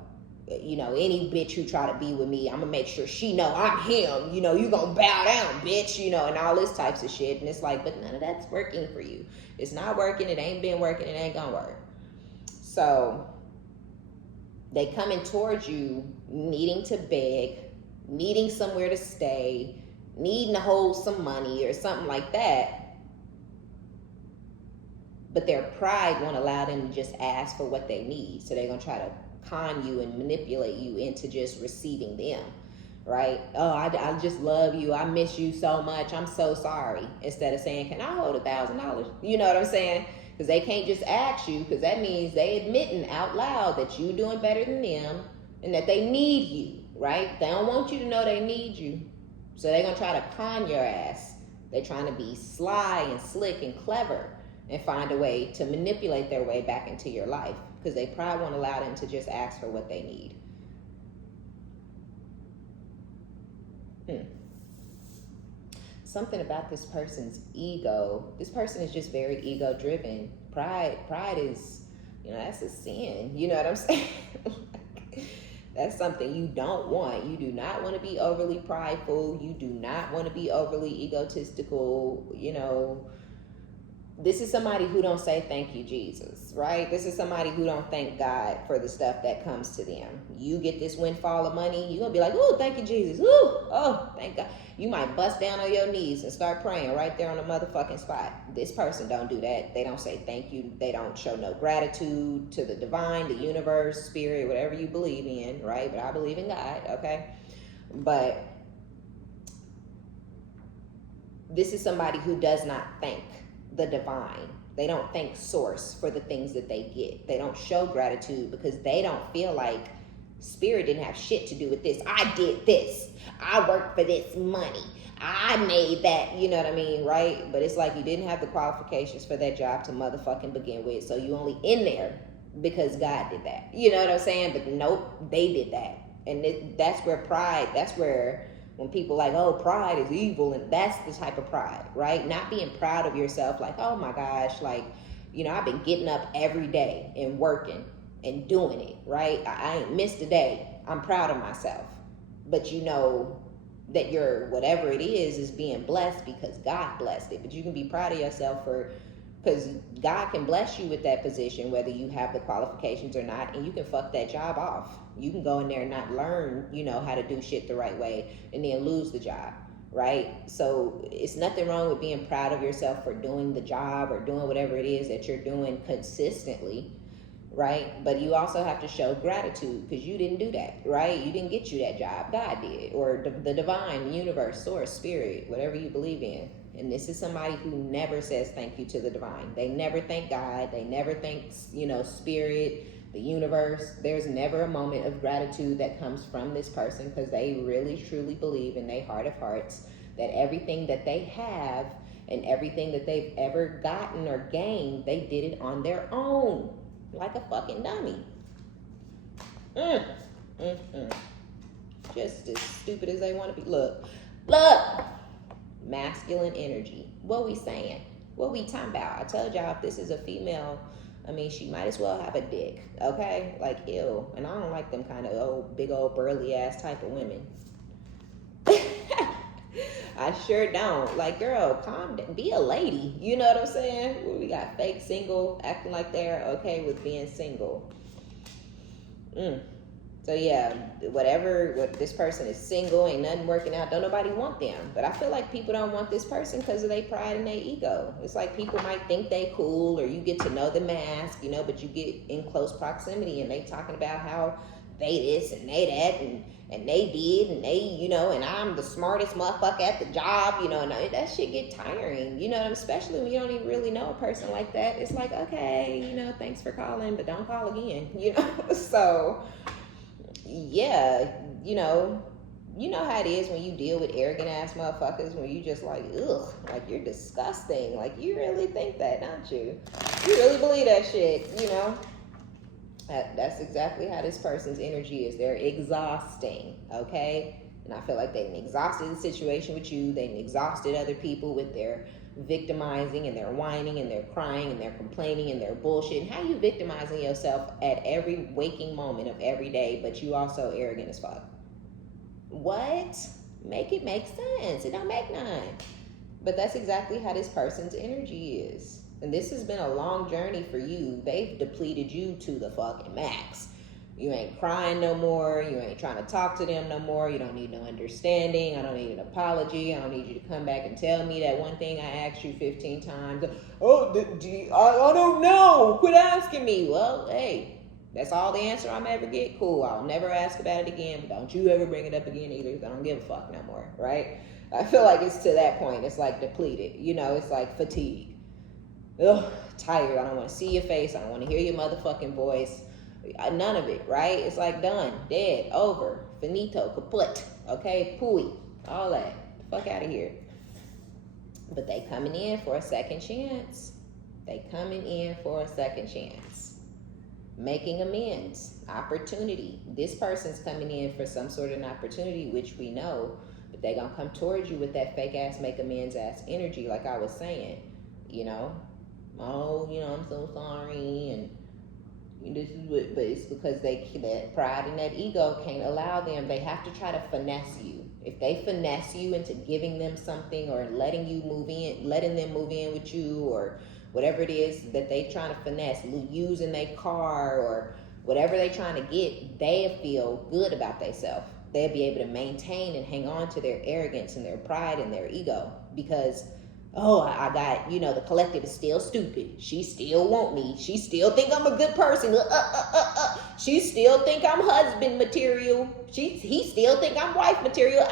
You know, any bitch who try to be with me, I'm gonna make sure she know I'm him. You know, you gonna bow down, bitch, you know, and all this types of shit. And it's like, but none of that's working for you. It's not working. It ain't been working. It ain't gonna work. So they coming towards you needing to beg, needing somewhere to stay, needing to hold some money or something like that. But their pride won't allow them to just ask for what they need. So they're going to try to con you and manipulate you into just receiving them, right? Oh, I just love you. I miss you so much. I'm so sorry. Instead of saying, can I hold $1,000? You know what I'm saying? Because they can't just ask you, because that means they admitting out loud that you doing better than them and that they need you, right? They don't want you to know they need you. So they're going to try to con your ass. They're trying to be sly and slick and clever and find a way to manipulate their way back into your life, because they probably won't allow them to just ask for what they need. something about this person's ego. This person is just very ego driven. Pride is, that's a sin. You know what I'm saying? That's something you don't want. You do not want to be overly prideful. You do not want to be overly egotistical. This is somebody who don't say thank you, Jesus, right? This is somebody who don't thank God for the stuff that comes to them. You get this windfall of money, you're going to be like, oh, thank you, Jesus. Ooh, oh, thank God. You might bust down on your knees and start praying right there on the motherfucking spot. This person don't do that. They don't say thank you. They don't show no gratitude to the divine, the universe, spirit, whatever you believe in, right? But I believe in God, okay? But this is somebody who does not thank the divine. They don't thank source for the things that they get. They don't show gratitude because they don't feel like spirit didn't have shit to do with this. I did this. I worked for this money. I made that, you know what I mean, right? But it's like you didn't have the qualifications for that job to motherfucking begin with. So you only in there because God did that. You know what I'm saying? But nope, they did that. And that's where pride, that's where when people like, oh, pride is evil, and that's the type of pride, right? Not being proud of yourself, like, oh my gosh, like, I've been getting up every day and working and doing it, right? I ain't missed a day. I'm proud of myself. But that your whatever it is being blessed because God blessed it. But you can be proud of yourself because God can bless you with that position, whether you have the qualifications or not, and you can fuck that job off. You can go in there and not learn, how to do shit the right way and then lose the job, right? So it's nothing wrong with being proud of yourself for doing the job or doing whatever it is that you're doing consistently, right? But you also have to show gratitude because you didn't do that, right? You didn't get you that job. God did, or the divine, the universe, source, spirit, whatever you believe in. And this is somebody who never says thank you to the divine. They never thank God. They never thank, spirit, the universe. There's never a moment of gratitude that comes from this person because they really, truly believe in their heart of hearts that everything that they have and everything that they've ever gotten or gained, they did it on their own. Like a fucking dummy. Just as stupid as they want to be. Look. Masculine energy. What we saying? What we talking about? I told y'all if this is a female, she might as well have a dick. Okay? Like, ew. And I don't like them kind of big old burly ass type of women. I sure don't. Like, girl, calm down. Be a lady. You know what I'm saying? We got fake single acting like they're okay with being single. So yeah, what this person is single, ain't nothing working out, don't nobody want them. But I feel like people don't want this person because of their pride and their ego. It's like people might think they cool, or you get to know the mask, but you get in close proximity and they talking about how they this and they that and they did and they, and I'm the smartest motherfucker at the job, and that shit get tiring, especially when you don't even really know a person like that. It's like, okay, thanks for calling, but don't call again, So yeah, you know how it is when you deal with arrogant ass motherfuckers, when you just like, ugh, like you're disgusting. Like, you really think that, don't you? You really believe that shit, That's exactly how this person's energy is. They're exhausting, okay? And I feel like they've exhausted the situation with you. They've exhausted other people with their victimizing and their whining and their crying and their complaining and their bullshit. And how you victimizing yourself at every waking moment of every day, but you also arrogant as fuck. What? Make it make sense. It don't make none. But that's exactly how this person's energy is. And this has been a long journey for you. They've depleted you to the fucking max. You ain't crying no more. You ain't trying to talk to them no more. You don't need no understanding. I don't need an apology. I don't need you to come back and tell me that one thing I asked you 15 times. Oh, I don't know. Quit asking me. Well, hey, that's all the answer I'm ever get. Cool. I'll never ask about it again, but don't you ever bring it up again either, because I don't give a fuck no more, right? I feel like it's to that point. It's like depleted. It's like fatigue. Ugh, tired. I don't want to see your face. I don't want to hear your motherfucking voice. None of it, right? It's like done, dead, over, finito, kaput, okay, pooey, all that. Fuck out of here. But they coming in for a second chance. Making amends, opportunity. This person's coming in for some sort of an opportunity, which we know But they gonna come towards you with that fake ass make amends ass energy, like I was saying, you know. Oh, you know, I'm so sorry, and this is what, but it's because that pride and that ego can't allow them. They have to try to finesse you. If they finesse you into giving them something or letting them move in with you, or whatever it is that they trying to finesse, using their car or whatever they trying to get, they feel good about themselves. They'll be able to maintain and hang on to their arrogance and their pride and their ego because, oh, I got, you know, the collective is still stupid. She still want me. She still think I'm a good person. She still think I'm husband material. He still think I'm wife material.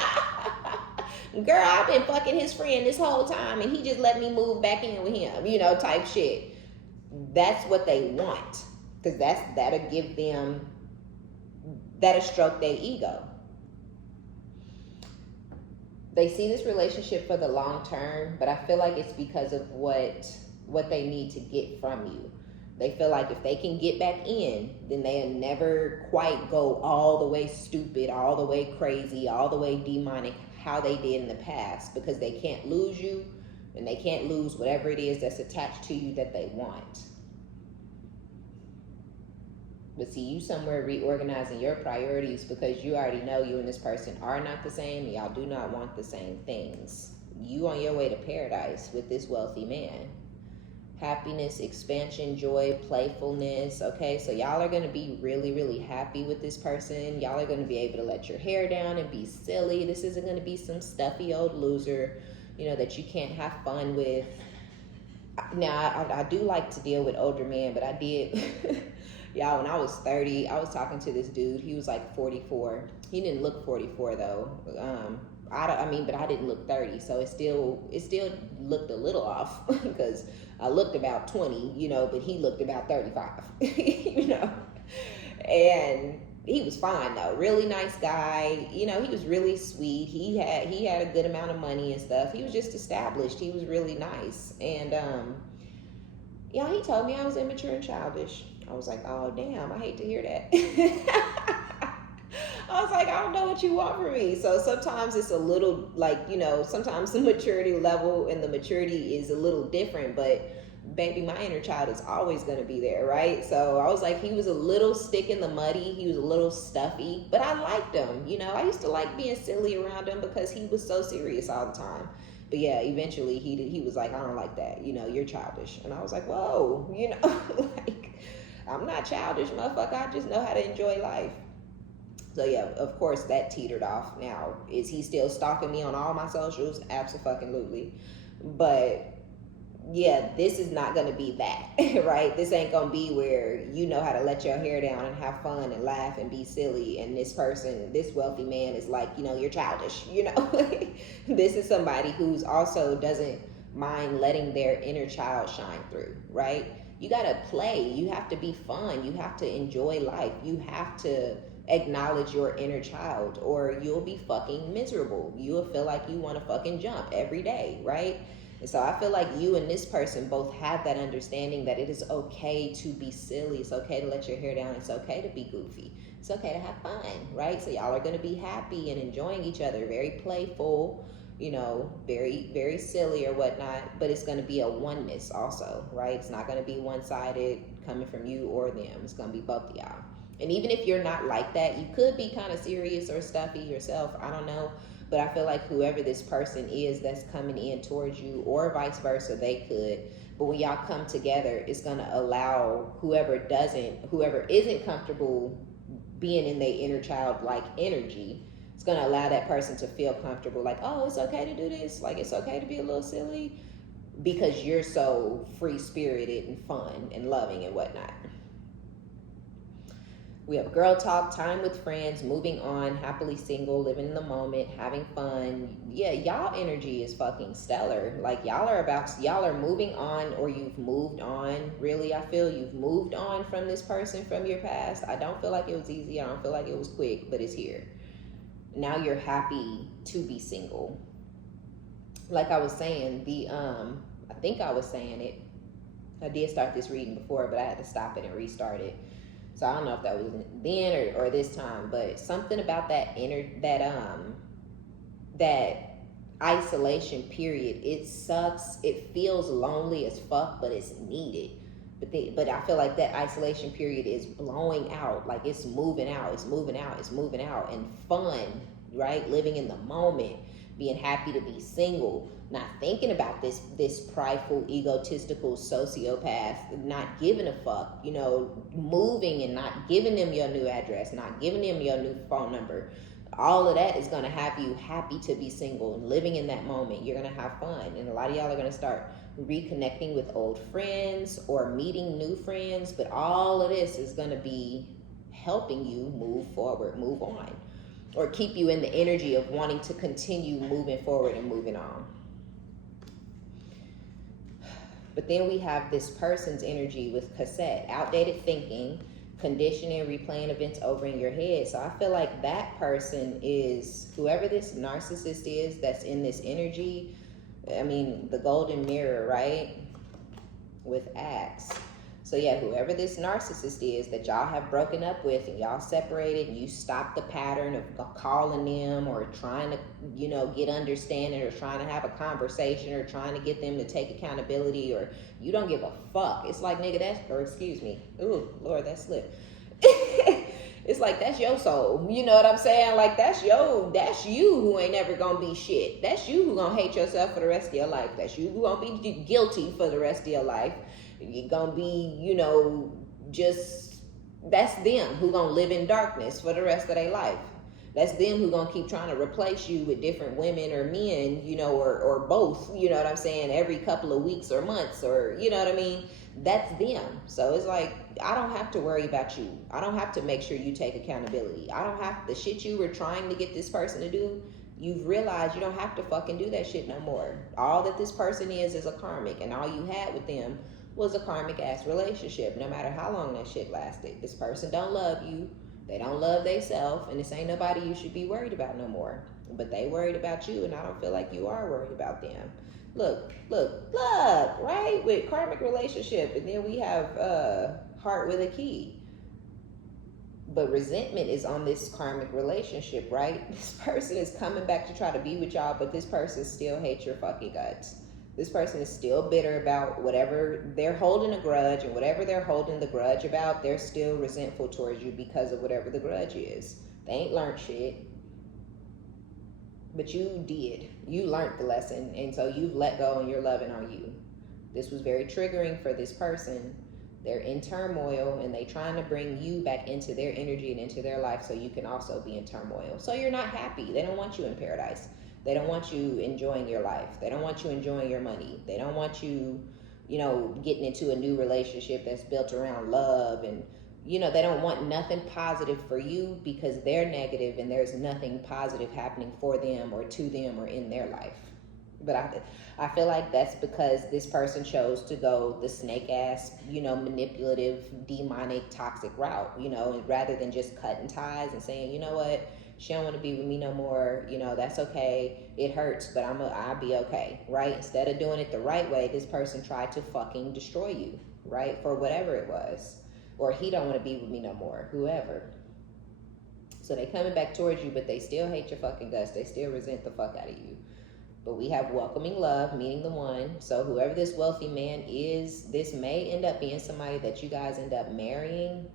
Girl, I've been fucking his friend this whole time and he just let me move back in with him, you know, type shit. That's what they want. Because that'll give them, that'll stroke their ego. They see this relationship for the long term, but I feel like it's because of what they need to get from you. They feel like if they can get back in, then they'll never quite go all the way stupid, all the way crazy, all the way demonic, how they did in the past, because they can't lose you, and they can't lose whatever it is that's attached to you that they want. But see, you somewhere reorganizing your priorities because you already know you and this person are not the same. And y'all do not want the same things. You on your way to paradise with this wealthy man. Happiness, expansion, joy, playfulness. Okay, so y'all are going to be really, really happy with this person. Y'all are going to be able to let your hair down and be silly. This isn't going to be some stuffy old loser, you know, that you can't have fun with. Now, I do like to deal with older men, but I did... Y'all, when I was 30, I was talking to this dude. He was like 44. He didn't look 44 though. But I didn't look 30, so it still looked a little off because I looked about 20, you know, but he looked about 35, you know. And he was fine though, really nice guy. You know, he was really sweet. He had a good amount of money and stuff. He was just established. He was really nice, and yeah, he told me I was immature and childish. I was like, oh, damn, I hate to hear that. I was like, I don't know what you want from me. So sometimes it's a little like, you know, sometimes the maturity level and the maturity is a little different, but baby, my inner child is always going to be there, right? So I was like, he was a little stick in the muddy. He was a little stuffy, but I liked him. You know, I used to like being silly around him because he was so serious all the time. But yeah, eventually he was like, I don't like that. You know, you're childish. And I was like, whoa, you know, like, I'm not childish, motherfucker. I just know how to enjoy life. So yeah, of course that teetered off. Now, is he still stalking me on all my socials? Absolutely. But yeah, this is not going to be that, right? This ain't going to be where you know how to let your hair down and have fun and laugh and be silly. And this person, this wealthy man is like, you know, you're childish, you know? This is somebody who's also doesn't mind letting their inner child shine through, right? You got to play. You have to be fun. You have to enjoy life. You have to acknowledge your inner child or you'll be fucking miserable. You'll feel like you want to fucking jump every day, right? And so I feel like you and this person both have that understanding that it is okay to be silly. It's okay to let your hair down. It's okay to be goofy. It's okay to have fun, right? So y'all are going to be happy and enjoying each other, very playful, you know, very, very silly or whatnot, but it's going to be a oneness also, right? It's not going to be one-sided coming from you or them. It's going to be both of y'all. And even if you're not like that, you could be kind of serious or stuffy yourself. I don't know. But I feel like whoever this person is that's coming in towards you or vice versa, they could. But when y'all come together, it's going to allow whoever isn't comfortable being in their inner child-like energy, it's going to allow that person to feel comfortable. Like, oh, it's okay to do this. Like, it's okay to be a little silly because you're so free-spirited and fun and loving and whatnot. We have girl talk, time with friends, moving on, happily single, living in the moment, having fun. Yeah, y'all energy is fucking stellar. Like y'all are moving on or you've moved on. Really, I feel you've moved on from this person from your past. I don't feel like it was easy. I don't feel like it was quick, but it's here. Now you're happy to be single. Like I was saying, I think I was saying it. I did start this reading before, but I had to stop it and restart it. So I don't know if that was then or this time, but something about that that isolation period. It sucks. It feels lonely as fuck, but it's needed. But I feel like that isolation period is blowing out. Like it's moving out. It's moving out. It's moving out. And fun, right? Living in the moment, being happy to be single, not thinking about this prideful, egotistical sociopath, not giving a fuck, you know, moving and not giving them your new address, not giving them your new phone number. All of that is going to have you happy to be single and living in that moment. You're going to have fun. And a lot of y'all are going to start reconnecting with old friends or meeting new friends. But all of this is going to be helping you move forward, move on, or keep you in the energy of wanting to continue moving forward and moving on. But then we have this person's energy with Cashapp, outdated thinking, conditioning, replaying events over in your head. So I feel like that person is, whoever this narcissist is that's in this energy, I mean, the golden mirror, right? With Axe. So yeah, whoever this narcissist is that y'all have broken up with and y'all separated and you stopped the pattern of calling them or trying to, you know, get understanding or trying to have a conversation or trying to get them to take accountability, or you don't give a fuck. It's like, nigga, that's, or excuse me. Ooh, Lord, that slipped. It's like, that's your soul. You know what I'm saying? Like, that's you who ain't ever gonna be shit. That's you who gonna hate yourself for the rest of your life. That's you who gonna be guilty for the rest of your life. You're gonna be, you know, just, that's them who gonna live in darkness for the rest of their life. That's them who gonna keep trying to replace you with different women or men, you know, or both, you know what I'm saying, every couple of weeks or months, or, you know what I mean? That's them. So it's like, I don't have to worry about you. I don't have to make sure you take accountability. I don't have, the shit you were trying to get this person to do, you've realized you don't have to fucking do that shit no more. All that this person is a karmic, and all you had with them was a karmic ass relationship, no matter how long that shit lasted. This person don't love you. They don't love theyself, and this ain't nobody you should be worried about no more. But they worried about you, and I don't feel like you are worried about them. Look, right? With karmic relationship, and then we have heart with a key. But resentment is on this karmic relationship, right? This person is coming back to try to be with y'all, but this person still hates your fucking guts. This person is still bitter about whatever they're holding a grudge, and whatever they're holding the grudge about, they're still resentful towards you because of whatever the grudge is. They ain't learned shit. But you did. You learned the lesson, and so you've let go and you're loving on you. This was very triggering for this person. They're in turmoil, and they trying to bring you back into their energy and into their life so you can also be in turmoil. So you're not happy. They don't want you in paradise. They don't want you enjoying your life. They don't want you enjoying your money. They don't want you, you know, getting into a new relationship that's built around love. And, you know, they don't want nothing positive for you because they're negative and there's nothing positive happening for them or to them or in their life. But I feel like that's because this person chose to go the snake ass, you know, manipulative, demonic, toxic route, you know, and rather than just cutting ties and saying, you know what, she don't want to be with me no more, you know, that's okay, it hurts, but I'll be okay, right? Instead of doing it the right way, this person tried to fucking destroy you, right? For whatever it was. Or he don't want to be with me no more, whoever. So they coming back towards you, but they still hate your fucking guts. They still resent the fuck out of you. But we have welcoming love, meeting the one. So whoever this wealthy man is, this may end up being somebody that you guys end up marrying.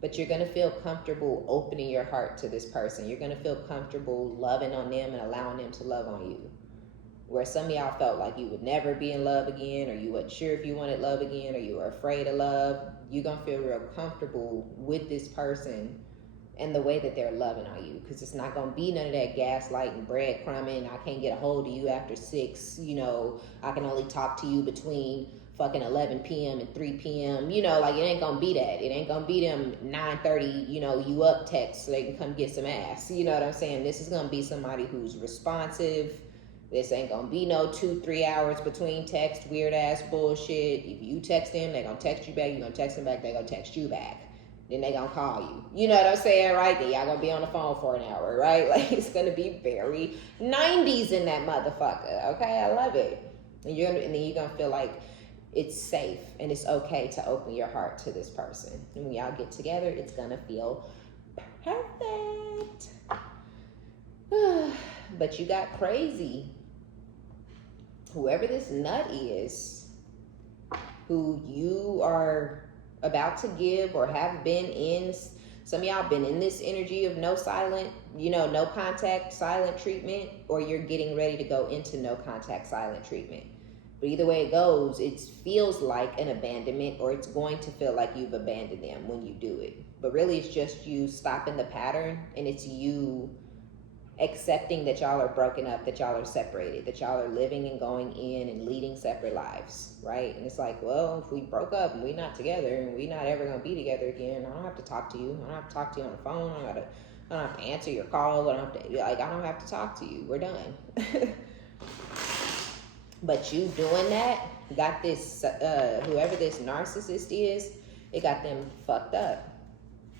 But you're going to feel comfortable opening your heart to this person. You're going to feel comfortable loving on them and allowing them to love on you. Where some of y'all felt like you would never be in love again, or you wasn't sure if you wanted love again, or you were afraid of love, you're going to feel real comfortable with this person and the way that they're loving on you. Because it's not going to be none of that gaslighting, breadcrumbing, I can't get a hold of you after 6, you know, I can only talk to you between fucking 11 p.m. and 3 p.m. You know, like, it ain't gonna be that. It ain't gonna be them 9:30, you know, you up text so they can come get some ass. You know what I'm saying? This is gonna be somebody who's responsive. This ain't gonna be no 2-3 hours between text, weird ass bullshit. If you text them, they gonna text you back. You gonna text them back, they gonna text you back. Then they gonna call you. You know what I'm saying, right? Then y'all gonna be on the phone for an hour, right? Like, it's gonna be very 90s in that motherfucker. Okay, I love it. And then you're gonna feel like it's safe and it's okay to open your heart to this person. And when y'all get together, it's gonna feel perfect. But you got crazy. Whoever this nut is, who you are about to give or have been in, some of y'all been in this energy of no silent, no contact silent treatment, or you're getting ready to go into no contact silent treatment. But either way it goes, it feels like an abandonment, or it's going to feel like you've abandoned them when you do it. But really it's just you stopping the pattern, and it's you accepting that y'all are broken up, that y'all are separated, that y'all are living and going in and leading separate lives, right? And it's like, well, if we broke up and we not together and we not ever gonna be together again, I don't have to talk to you. I don't have to talk to you on the phone. I don't have to answer your calls. I don't have to talk to you. We're done. But you doing that got this, whoever this narcissist is, it got them fucked up.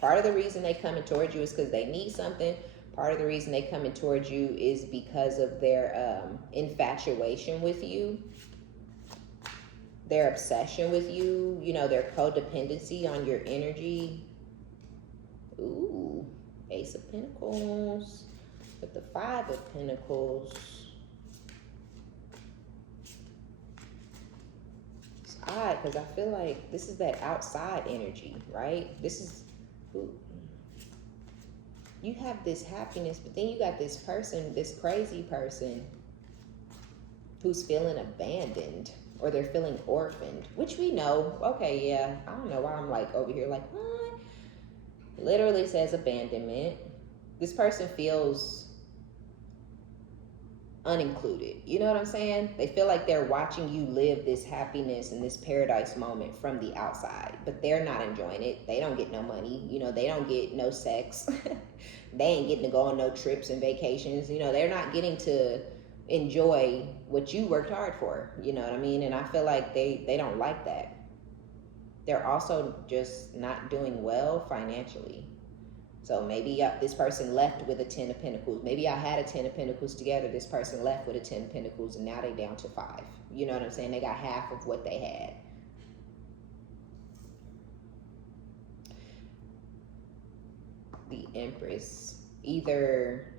Part of the reason they coming towards you is because they need something. Part of the reason they coming towards you is because of their infatuation with you, their obsession with you, their codependency on your energy. Ooh, Ace of Pentacles with the Five of Pentacles. It's odd because I feel like this is that outside energy, right? This is... Ooh. You have this happiness, but then you got this person, this crazy person who's feeling abandoned, or they're feeling orphaned, which we know. Okay, yeah, I don't know why I'm like over here like, what? Literally says abandonment. This person feels unincluded. You know what I'm saying? They feel like they're watching you live this happiness and this paradise moment from the outside, but they're not enjoying it. They don't get no money. They don't get no sex. They ain't getting to go on no trips and vacations. They're not getting to enjoy what you worked hard for. You know what I mean? And I feel like they don't like that. They're also just not doing well financially. So maybe this person left with a 10 of Pentacles. Maybe I had a 10 of Pentacles together. This person left with a 10 of Pentacles, and now they down to 5. You know what I'm saying? They got half of what they had. The Empress. Either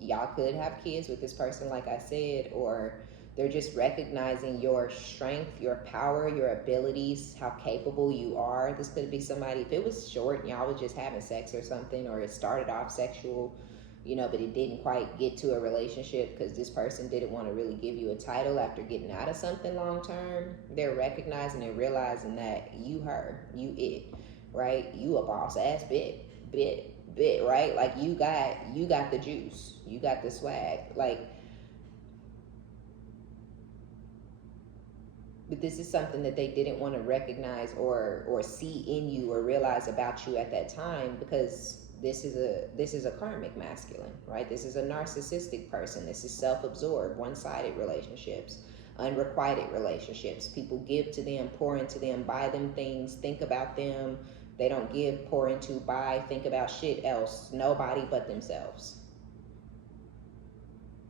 y'all could have kids with this person, like I said, or they're just recognizing your strength, your power, your abilities, how capable you are. This could be somebody, if it was short and y'all was just having sex or something, or it started off sexual, but it didn't quite get to a relationship because this person didn't want to really give you a title after getting out of something long term. They're recognizing and realizing that you her, you it, right? You a boss ass bit, right? Like you got the juice, you got the swag, like. But this is something that they didn't want to recognize or see in you or realize about you at that time, because this is a karmic masculine, right? This is a narcissistic person. This is self-absorbed, one-sided relationships, unrequited relationships. People give to them, pour into them, buy them things, think about them. They don't give, pour into, buy, think about shit else, nobody but themselves.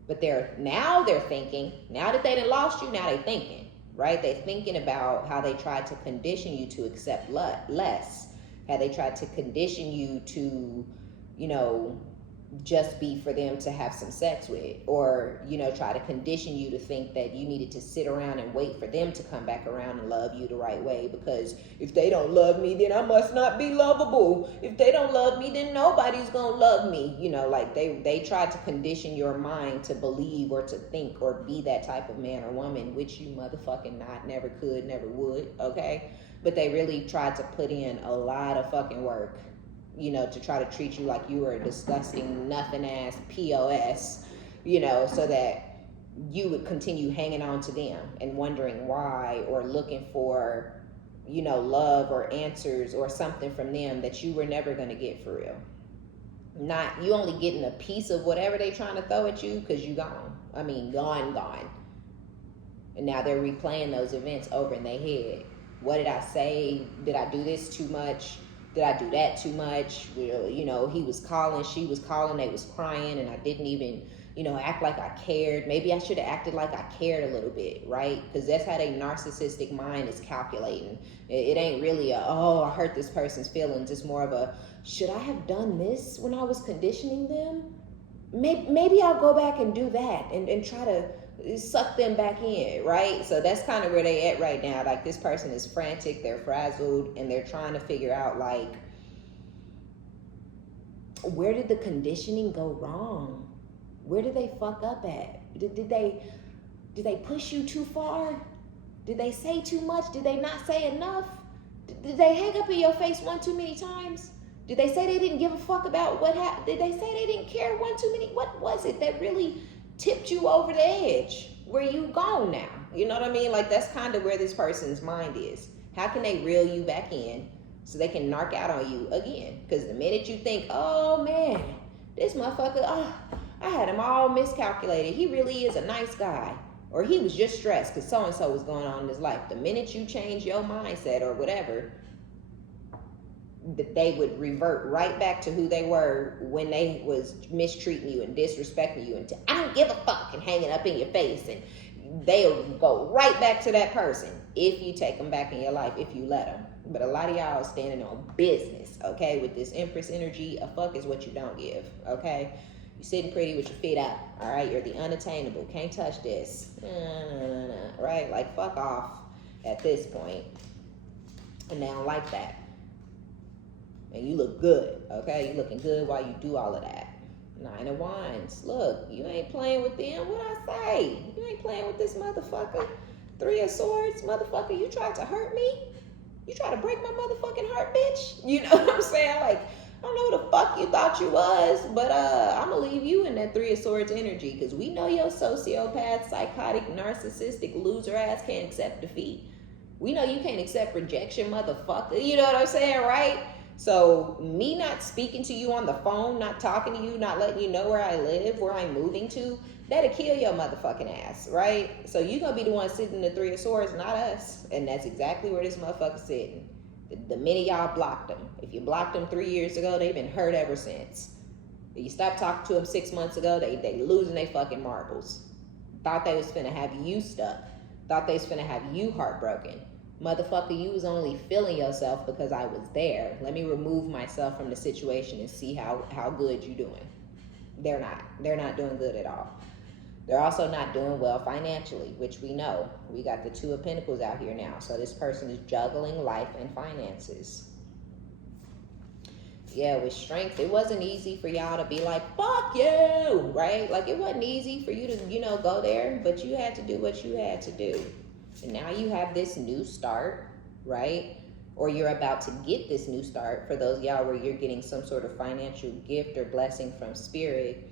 But they're thinking, now that they done lost you, now they thinking. Right? They're thinking about how they tried to condition you to accept less. How they tried to condition you to, just be for them to have some sex with. Or, try to condition you to think that you needed to sit around and wait for them to come back around and love you the right way. Because if they don't love me, then I must not be lovable. If they don't love me, then nobody's gonna love me. Like they tried to condition your mind to believe or to think or be that type of man or woman, which you motherfucking not, never could, never would, okay? But they really tried to put in a lot of fucking work, to try to treat you like you were a disgusting, nothing ass POS, so that you would continue hanging on to them and wondering why, or looking for, love or answers or something from them that you were never going to get for real. Not, you only getting a piece of whatever they trying to throw at you because you gone. I mean, gone. And now they're replaying those events over in their head. What did I say? Did I do this too much? Did I do that too much? Well, he was calling, she was calling, they was crying, and I didn't even, act like I cared. Maybe I should have acted like I cared a little bit, right? Because that's how their narcissistic mind is calculating. It ain't really I hurt this person's feelings. It's more of a, should I have done this when I was conditioning them? maybe I'll go back and do that and try to suck them back in, right? So that's kind of where they at right now. Like, this person is frantic, they're frazzled, and they're trying to figure out, like, where did the conditioning go wrong? Where did they fuck up at? Did they push you too far? Did they say too much? Did they not say enough? Did they hang up in your face one too many times? Did they say they didn't give a fuck about what happened? Did they say they didn't care one too many? What was it that really tipped you over the edge? Where you gone now? You know what I mean? Like, that's kind of where this person's mind is. How can they reel you back in so they can narc out on you again? Because the minute you think, oh man, this motherfucker, I had him all miscalculated. He really is a nice guy. Or he was just stressed because so-and-so was going on in his life. The minute you change your mindset or whatever, that they would revert right back to who they were when they was mistreating you and disrespecting you and I don't give a fuck and hanging up in your face, and they'll go right back to that person if you take them back in your life, if you let them. But a lot of y'all are standing on business, okay, with this Empress energy. A fuck is what you don't give, okay? You're sitting pretty with your feet up, all right? You're the unattainable. Can't touch this. Right? Like, fuck off at this point. And they don't like that. And you look good, okay? You looking good while you do all of that. 9 of Wands. Look, you ain't playing with them. What I say? You ain't playing with this motherfucker. 3 of Swords. Motherfucker, you tried to hurt me? You tried to break my motherfucking heart, bitch? You know what I'm saying? Like, I don't know who the fuck you thought you was, but I'm gonna leave you in that 3 of Swords energy, because we know your sociopath, psychotic, narcissistic, loser ass can't accept defeat. We know you can't accept rejection, motherfucker. You know what I'm saying, right? So me not speaking to you on the phone, not talking to you, not letting you know where I live, where I'm moving to, that'll kill your motherfucking ass, right? So you gonna be the one sitting in the 3 of Swords, not us. And that's exactly where this motherfucker's sitting. The minute y'all blocked them. If you blocked them 3 years ago, they've been hurt ever since. If you stopped talking to them 6 months ago, they losing their fucking marbles. Thought they was finna have you stuck. Thought they was finna have you heartbroken. Motherfucker, you was only feeling yourself because I was there. Let me remove myself from the situation and see how good you doing. They're not. They're not doing good at all. They're also not doing well financially, which we know. We got the 2 of Pentacles out here now. So this person is juggling life and finances. Yeah, with Strength, it wasn't easy for y'all to be like, fuck you, right? Like, it wasn't easy for you to, go there, but you had to do what you had to do. And now you have this new start, right? Or you're about to get this new start, for those of y'all where you're getting some sort of financial gift or blessing from spirit.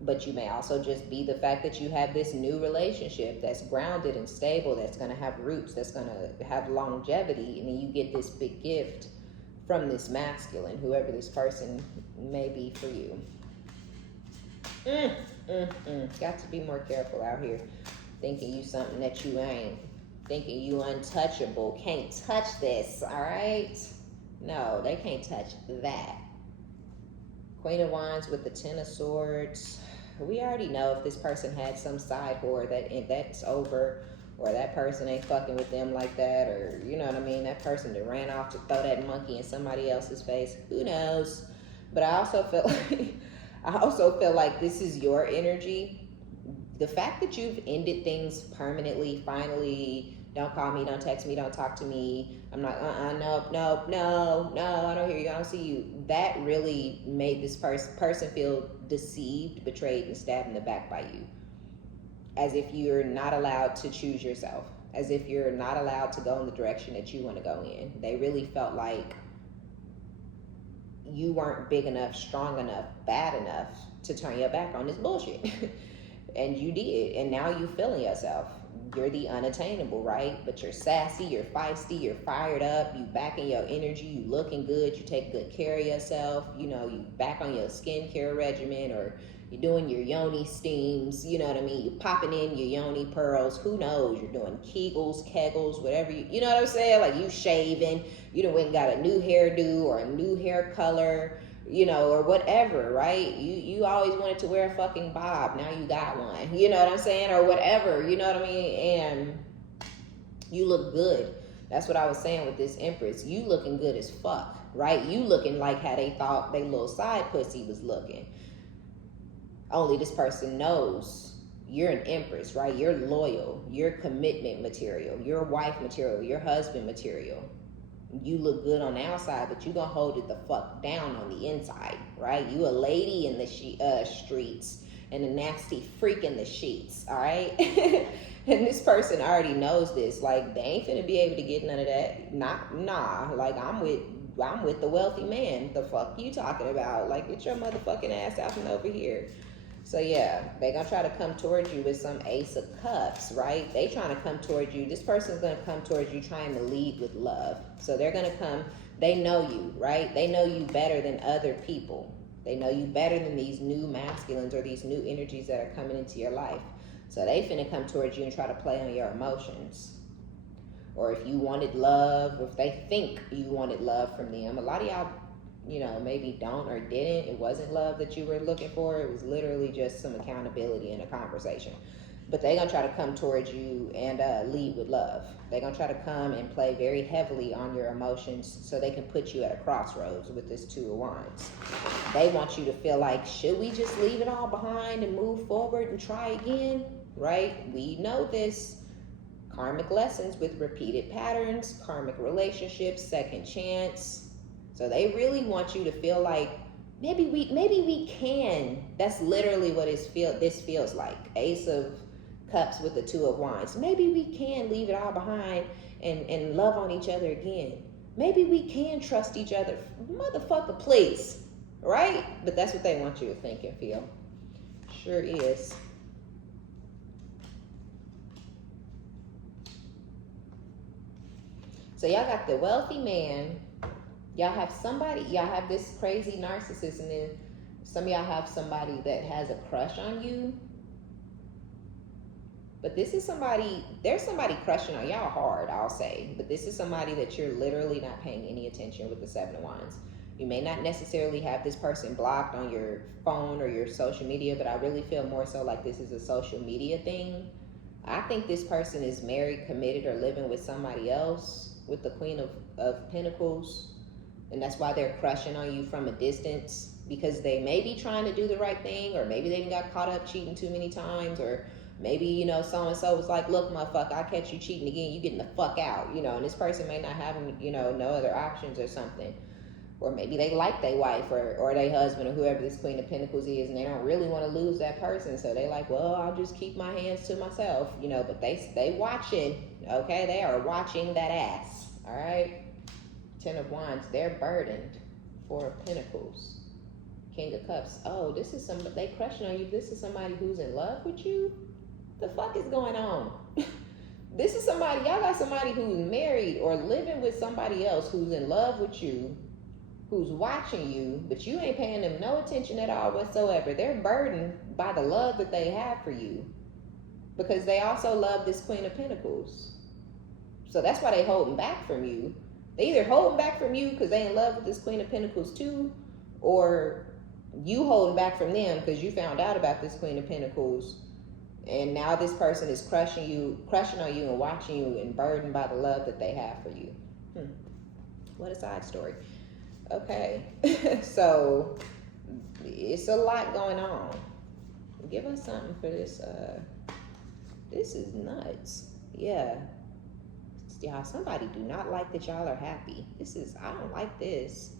But you may also just be the fact that you have this new relationship that's grounded and stable, that's going to have roots, that's going to have longevity. And then you get this big gift from this masculine, whoever this person may be for you. Got to be more careful out here. Thinking you something that you ain't. Thinking you untouchable. Can't touch this, all right? No, they can't touch that. Queen of Wands with the 10 of Swords. We already know if this person had some side whore that's over, or that person ain't fucking with them like that, or you know what I mean, that person that ran off to throw that monkey in somebody else's face. Who knows? But I also feel like this is your energy. The fact that you've ended things permanently, finally, don't call me, don't text me, don't talk to me, I'm not, no, I don't hear you, I don't see you. That really made this person feel deceived, betrayed, and stabbed in the back by you. As if you're not allowed to choose yourself. As if you're not allowed to go in the direction that you want to go in. They really felt like you weren't big enough, strong enough, bad enough to turn your back on this bullshit. And you did, and now you feeling yourself. You're the unattainable, right? But you're sassy, you're feisty, you're fired up, you back in your energy, you looking good, you take good care of yourself, you back on your skincare regimen, or you're doing your yoni steams, you know what I mean? You're popping in your yoni pearls, who knows? You're doing kegels, whatever you know what I'm saying? Like, you shaving, you done went and got a new hairdo or a new hair color, or whatever, right? You always wanted to wear a fucking bob. Now you got one. You know what I'm saying? Or whatever. You know what I mean? And you look good. That's what I was saying with this Empress. You looking good as fuck, right? You looking like how they thought they little side pussy was looking. Only this person knows you're an empress, right? You're loyal, you're commitment material, you're wife material, you're husband material. You look good on the outside, but you gonna hold it the fuck down on the inside, right? You a lady in the streets and a nasty freak in the sheets, all right? And this person already knows this. Like, they ain't finna be able to get none of that. Nah. Like, I'm with the wealthy man. The fuck you talking about? Like, get your motherfucking ass out from over here. So yeah, they gonna try to come towards you with some Ace of Cups, right? They trying to come towards you. This person's gonna come towards you trying to lead with love. So they're gonna come, they know you, right? They know you better than other people. They know you better than these new masculines or these new energies that are coming into your life. So they finna come towards you and try to play on your emotions. Or if you wanted love, or if they think you wanted love from them, a lot of y'all, you know, maybe don't or didn't. It wasn't love that you were looking for. It was literally just some accountability in a conversation. But they're going to try to come towards you and lead with love. They're going to try to come and play very heavily on your emotions so they can put you at a crossroads with this Two of Wands. They want you to feel like, should we just leave it all behind and move forward and try again? Right? We know this. Karmic lessons with repeated patterns, karmic relationships, second chance. So they really want you to feel like maybe we can. That's literally what this feels like. Ace of Cups with the Two of Wands. Maybe we can leave it all behind and love on each other again. Maybe we can trust each other. Motherfucker, please. Right? But that's what they want you to think and feel. Sure is. So y'all got the wealthy man. Y'all have somebody, y'all have this crazy narcissist, and then some of y'all have somebody that has a crush on you. But this is somebody, there's somebody crushing on y'all hard, I'll say. But this is somebody that you're literally not paying any attention with the Seven of Wands. You may not necessarily have this person blocked on your phone or your social media, but I really feel more so like this is a social media thing. I think this person is married, committed, or living with somebody else with the Queen of Pentacles. And that's why they're crushing on you from a distance, because they may be trying to do the right thing, or maybe they got caught up cheating too many times, or maybe, you know, so-and-so was like, look, motherfucker, I catch you cheating again, you getting the fuck out, you know, and this person may not have, you know, no other options or something. Or maybe they like their wife or their husband or whoever this Queen of Pentacles is, and they don't really want to lose that person, so they like, well, I'll just keep my hands to myself, you know, but they watching, okay? They are watching that ass, all right? Ten of Wands, they're burdened. Four of Pentacles. King of Cups. Oh, this is somebody, they crushing on you. This is somebody who's in love with you? The fuck is going on? This is somebody, y'all got somebody who's married or living with somebody else who's in love with you, who's watching you, but you ain't paying them no attention at all whatsoever. They're burdened by the love that they have for you, because they also love this Queen of Pentacles. So that's why they holding back from you. They either holding back from you because they in love with this Queen of Pentacles too, or you holding back from them because you found out about this Queen of Pentacles, and now this person is crushing on you and watching you and burdened by the love that they have for you. What a side story. Okay, so it's a lot going on. Give us something for this. This is nuts. Yeah. Y'all, somebody do not like that y'all are happy. I don't like this.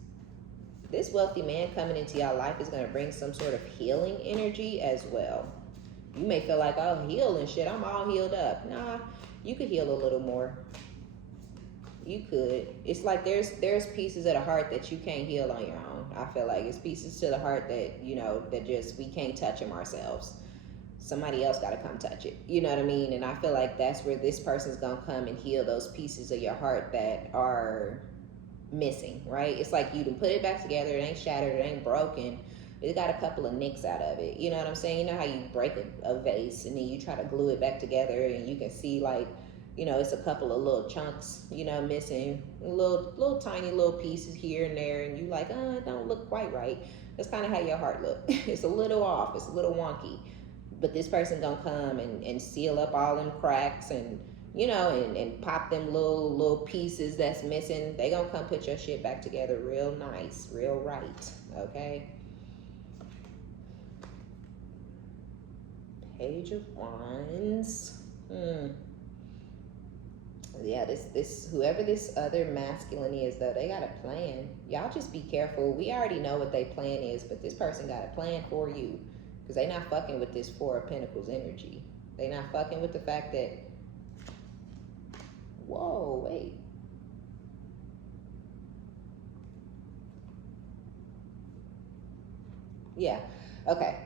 This wealthy man coming into y'all life is going to bring some sort of healing energy as well. You may feel like, oh, healing shit, I'm all healed up. Nah, you could heal a little more. You could. It's like there's pieces of the heart that you can't heal on your own. I feel like it's pieces to the heart that, you know, that just, we can't touch them ourselves. Somebody else got to come touch it. You know what I mean? And I feel like that's where this person's going to come and heal those pieces of your heart that are missing, right? It's like you can put it back together. It ain't shattered. It ain't broken. It got a couple of nicks out of it. You know what I'm saying? You know how you break a vase and then you try to glue it back together and you can see, like, you know, it's a couple of little chunks, you know, missing. Little tiny little pieces here and there. And you like, oh, it don't look quite right. That's kind of how your heart look. It's a little off. It's a little wonky. But this person gonna come and seal up all them cracks and, you know, and pop them little pieces that's missing. They gonna come put your shit back together real nice, real right, okay? Page of Wands. Yeah, this whoever this other masculine is, though, they got a plan. Y'all just be careful. We already know what their plan is, but this person got a plan for you, because they not fucking with this Four of Pentacles energy. They not fucking with the fact that, whoa, wait. Yeah, okay.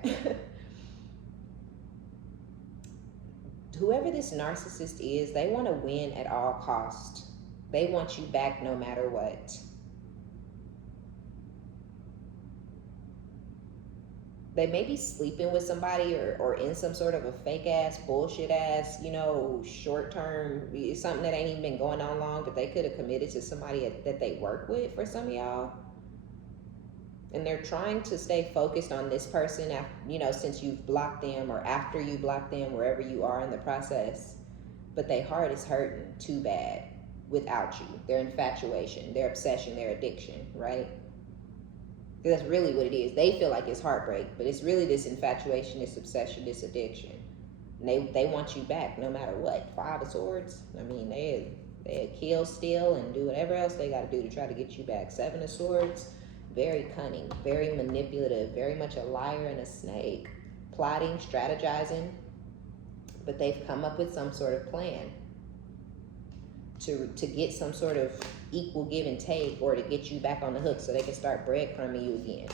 Whoever this narcissist is, they want to win at all costs. They want you back no matter what. They may be sleeping with somebody or in some sort of a fake ass, bullshit ass, you know, short term, something that ain't even been going on long, but they could have committed to somebody that they work with for some of y'all. And they're trying to stay focused on this person, after, you know, since you've blocked them or after you block them, wherever you are in the process. But their heart is hurting too bad without you. Their infatuation, their obsession, their addiction, right? That's really what it is. They feel like it's heartbreak, but it's really this infatuation, this obsession, this addiction. And they want you back no matter what. Five of Swords. I mean, they kill, steal, and do whatever else they got to do to try to get you back. Seven of Swords. Very cunning, very manipulative, very much a liar and a snake. Plotting, strategizing. But they've come up with some sort of plan to get some sort of equal give and take, or to get you back on the hook so they can start breadcrumbing you again.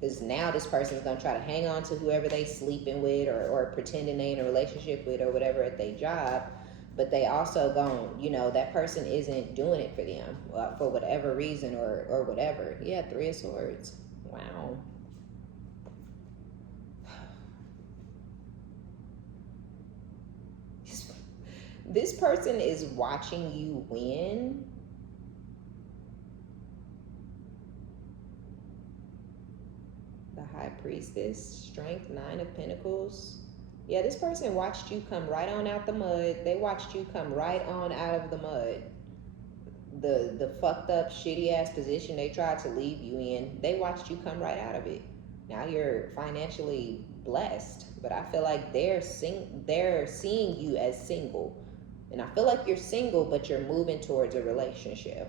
Because now this person's going to try to hang on to whoever they sleeping with or pretending they in a relationship with or whatever at their job. But they also going, you know, that person isn't doing it for them for whatever reason or whatever. Yeah, Three of Swords. Wow. This person is watching you win. The High Priestess, Strength, Nine of Pentacles. Yeah, this person watched you come right on out the mud. They watched you come right on out of the mud. The fucked up, shitty ass position they tried to leave you in, they watched you come right out of it. Now you're financially blessed, but I feel like they're seeing you as single. And I feel like you're single, but you're moving towards a relationship.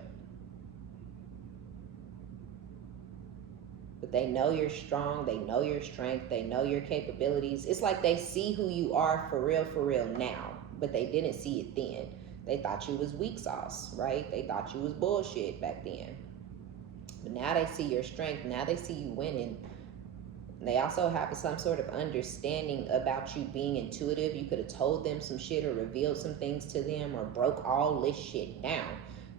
But they know you're strong, they know your strength, they know your capabilities. It's like they see who you are for real now, but they didn't see it then. They thought you was weak sauce, right? They thought you was bullshit back then. But now they see your strength, now they see you winning. They also have some sort of understanding about you being intuitive. You could have told them some shit or revealed some things to them or broke all this shit down.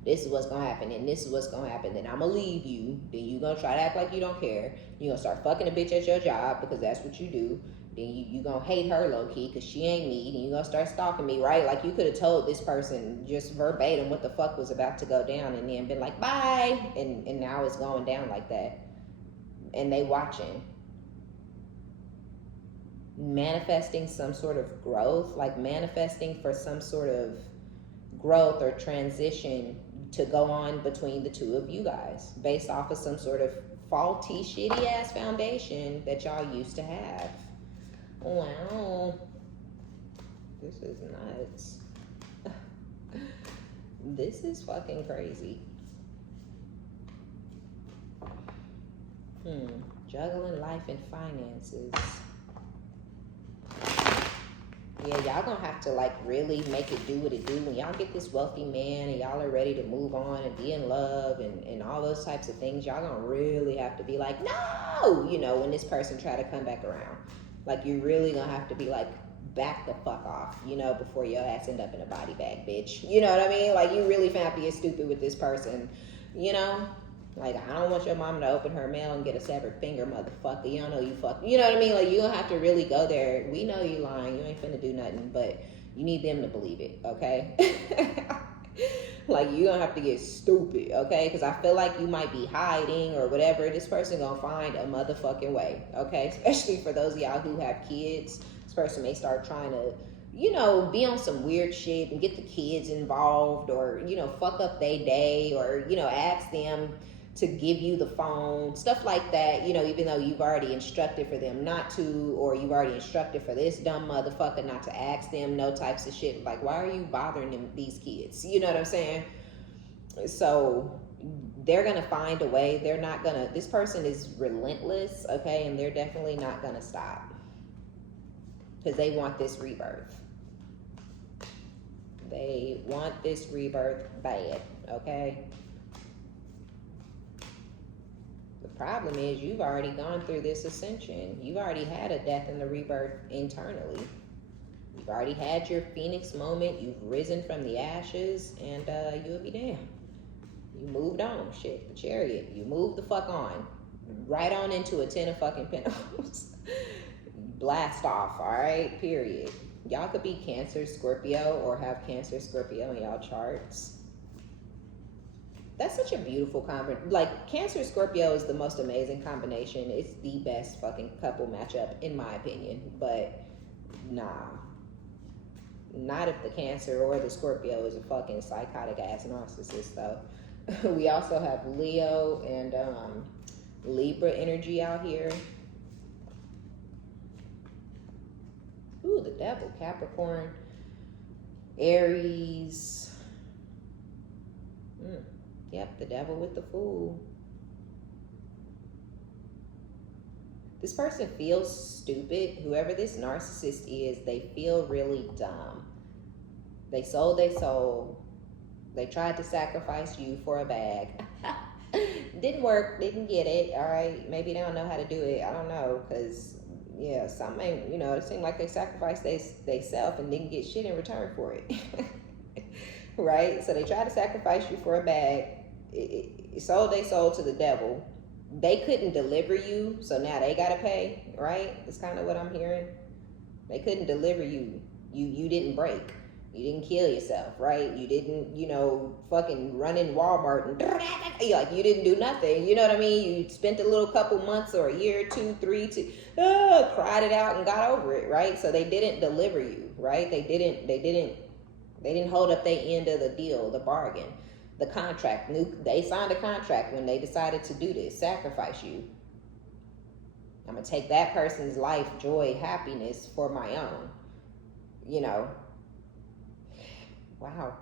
This is what's gonna happen, and this is what's gonna happen. Then I'm gonna leave you. Then you gonna try to act like you don't care. You gonna start fucking a bitch at your job because that's what you do. Then you gonna hate her low key because she ain't me. Then you gonna start stalking me, right? Like you could have told this person just verbatim what the fuck was about to go down, and then been like bye, and now it's going down like that. And they watching, manifesting some sort of growth, like manifesting for some sort of growth or transition to go on between the two of you guys based off of some sort of faulty, shitty ass foundation that y'all used to have. Wow. This is nuts. This is fucking crazy. Juggling life and finances. Yeah, y'all gonna have to like really make it do what it do. When y'all get this wealthy man and y'all are ready to move on and be in love and all those types of things, y'all gonna really have to be like, no, you know, when this person try to come back around. Like you really gonna have to be like, back the fuck off, you know, before your ass end up in a body bag, bitch. You know what I mean? Like you really finna be stupid with this person, you know? Like, I don't want your mom to open her mail and get a severed finger, motherfucker. You don't know you fuck. You know what I mean? Like, you don't have to really go there. We know you lying. You ain't finna do nothing, but you need them to believe it, okay? Like, you gonna have to get stupid, okay? Because I feel like you might be hiding or whatever. This person gonna find a motherfucking way, okay? Especially for those of y'all who have kids. This person may start trying to, you know, be on some weird shit and get the kids involved or, you know, fuck up their day or, you know, ask them to give you the phone, stuff like that, you know, even though you've already instructed for them not to, or you've already instructed for this dumb motherfucker not to ask them no types of shit. Like, why are you bothering them, these kids? You know what I'm saying? So they're gonna find a way. They're not gonna, this person is relentless, okay, and they're definitely not gonna stop because they want this rebirth. They want this rebirth bad, okay? The problem is you've already gone through this ascension. You've already had a death and the rebirth internally. You've already had your phoenix moment. You've risen from the ashes, and you'll be damned. You moved on, shit, the chariot. You moved the fuck on. Right on into a 10 of fucking pentacles. Blast off, all right? Period. Y'all could be Cancer, Scorpio, or have Cancer, Scorpio in y'all charts. That's such a beautiful combination. Like, Cancer, Scorpio is the most amazing combination. It's the best fucking couple matchup, in my opinion. But, nah. Not if the Cancer or the Scorpio is a fucking psychotic ass narcissist, though. We also have Leo and Libra energy out here. Ooh, the devil, Capricorn, Aries. Yep, the devil with the Fool. This person feels stupid. Whoever this narcissist is, they feel really dumb. They sold their soul. They tried to sacrifice you for a bag. Didn't work, didn't get it, all right? Maybe they don't know how to do it, I don't know, because, yeah, something, you know, it seemed like they sacrificed they self and didn't get shit in return for it. Right? So they tried to sacrifice you for a bag. It sold their soul to the devil. They couldn't deliver you, so now they gotta pay, right? That's kind of what I'm hearing. They couldn't deliver you. You didn't break. You didn't kill yourself, right? You didn't, you know, fucking run in Walmart and like you didn't do nothing. You know what I mean? You spent a little couple months or a year, 2, 3, cried it out and got over it, right? So they didn't deliver you, right? They didn't hold up their end of the deal, the bargain, the contract. They signed a contract when they decided to do this, sacrifice you. I'm gonna take that person's life, joy, happiness for my own, you know. Wow.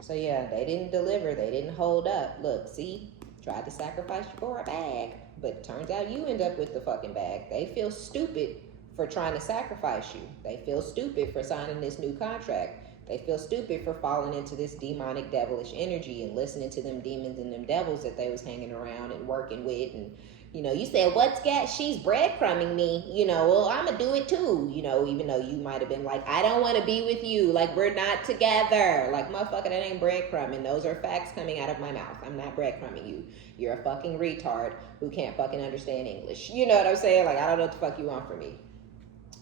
So yeah, they didn't deliver. They didn't hold up. Look, see, tried to sacrifice you for a bag, but turns out you end up with the fucking bag. They feel stupid for trying to sacrifice you. They feel stupid for signing this new contract. They feel stupid for falling into this demonic, devilish energy and listening to them demons and them devils that they was hanging around and working with. And, you know, you said, what's got, she's breadcrumbing me, you know, well, I'm going to do it too, you know, even though you might have been like, I don't want to be with you, like, we're not together, like, motherfucker, that ain't breadcrumbing. Those are facts coming out of my mouth. I'm not breadcrumbing you. You're a fucking retard who can't fucking understand English. You know what I'm saying? Like, I don't know what the fuck you want from me.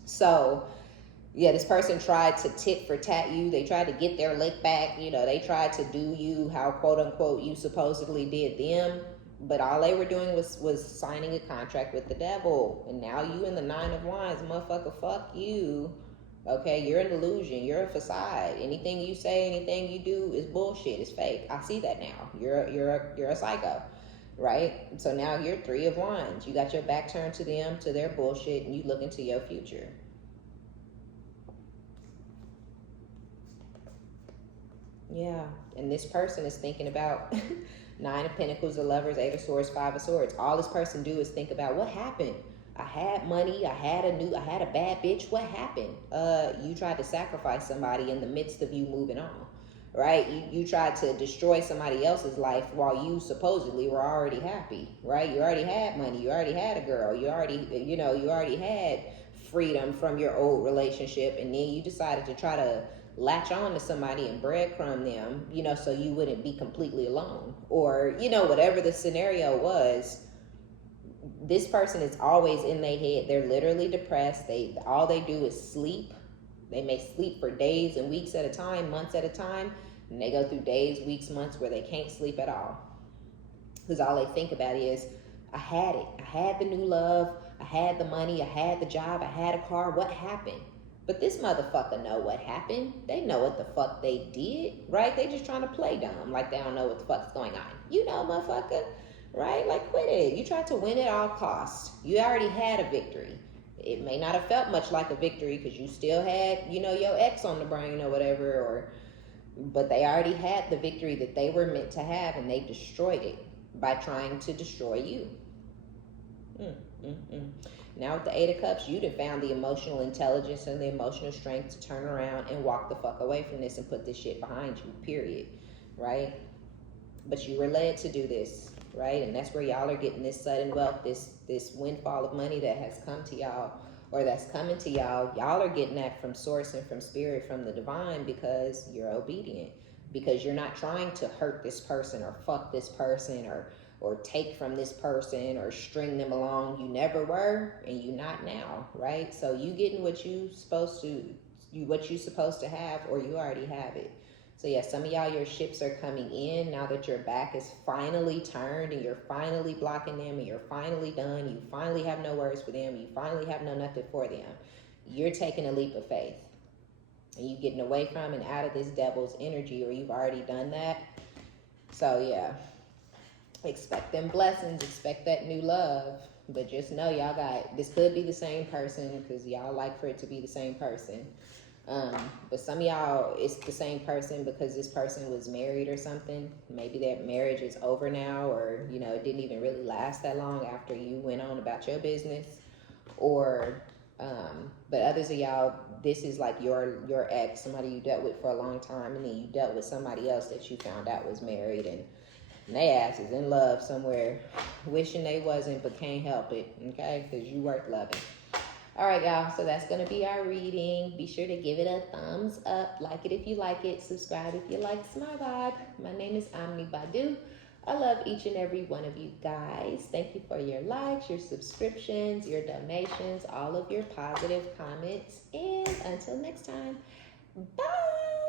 So, yeah, this person tried to tit for tat you. They tried to get their lick back. You know, they tried to do you how, quote unquote, you supposedly did them. But all they were doing was signing a contract with the devil. And now you in the 9 of Wands, motherfucker, fuck you. Okay, you're an illusion. You're a facade. Anything you say, anything you do is bullshit. It's fake. I see that now. You're a psycho, right? So now you're 3 of Wands. You got your back turned to them, to their bullshit, and you look into your future. Yeah, and this person is thinking about 9 of Pentacles, the Lovers, 8 of Swords, 5 of Swords. All this person do is think about what happened. I had money, I had a bad bitch. What happened? You tried to sacrifice somebody in the midst of you moving on, right? You tried to destroy somebody else's life while you supposedly were already happy, right? You already had money, you already had a girl, you already had freedom from your old relationship, and then you decided to try to latch on to somebody and breadcrumb them, you know, so you wouldn't be completely alone, or, you know, whatever the scenario was. This person is always in their head. They're literally depressed. All they do is sleep. They may sleep for days and weeks at a time, months at a time, and they go through days, weeks, months where they can't sleep at all, because all they think about is, I had it. I had the new love. I had the money. I had the job. I had a car. What happened? But this motherfucker know what happened. They know what the fuck they did, right? They just trying to play dumb, like they don't know what the fuck's going on. You know, motherfucker, right? Like, quit it. You tried to win at all costs. You already had a victory. It may not have felt much like a victory because you still had, you know, your ex on the brain or whatever, but they already had the victory that they were meant to have, and they destroyed it by trying to destroy you. Now with the Eight of Cups, you'd have found the emotional intelligence and the emotional strength to turn around and walk the fuck away from this and put this shit behind you, period. Right? But you were led to do this, right? And that's where y'all are getting this sudden wealth, this windfall of money that has come to y'all, or that's coming to y'all. Y'all are getting that from source and from spirit, from the divine, because you're obedient, because you're not trying to hurt this person or fuck this person or take from this person or string them along. You never were, and you not now, right? So you getting what you supposed to have, or you already have it. So yeah, some of y'all, your ships are coming in now that your back is finally turned and you're finally blocking them and you're finally done. You finally have no words for them. You finally have no nothing for them. You're taking a leap of faith and you getting away from and out of this devil's energy, or you've already done that. So yeah, expect them blessings, expect that new love, but just know y'all got, this could be the same person because y'all like for it to be the same person. But some of y'all, it's the same person because this person was married or something. Maybe that marriage is over now, or, you know, it didn't even really last that long after you went on about your business. Or, but others of y'all, this is like your ex, somebody you dealt with for a long time, and then you dealt with somebody else that you found out was married, and they ass is in love somewhere, wishing they wasn't, but can't help it, okay? Because you worth loving. All right, y'all, so that's going to be our reading. Be sure to give it a thumbs up. Like it if you like it. Subscribe if you like my vibe. My name is OmniBadu. I love each and every one of you guys. Thank you for your likes, your subscriptions, your donations, all of your positive comments. And until next time, bye.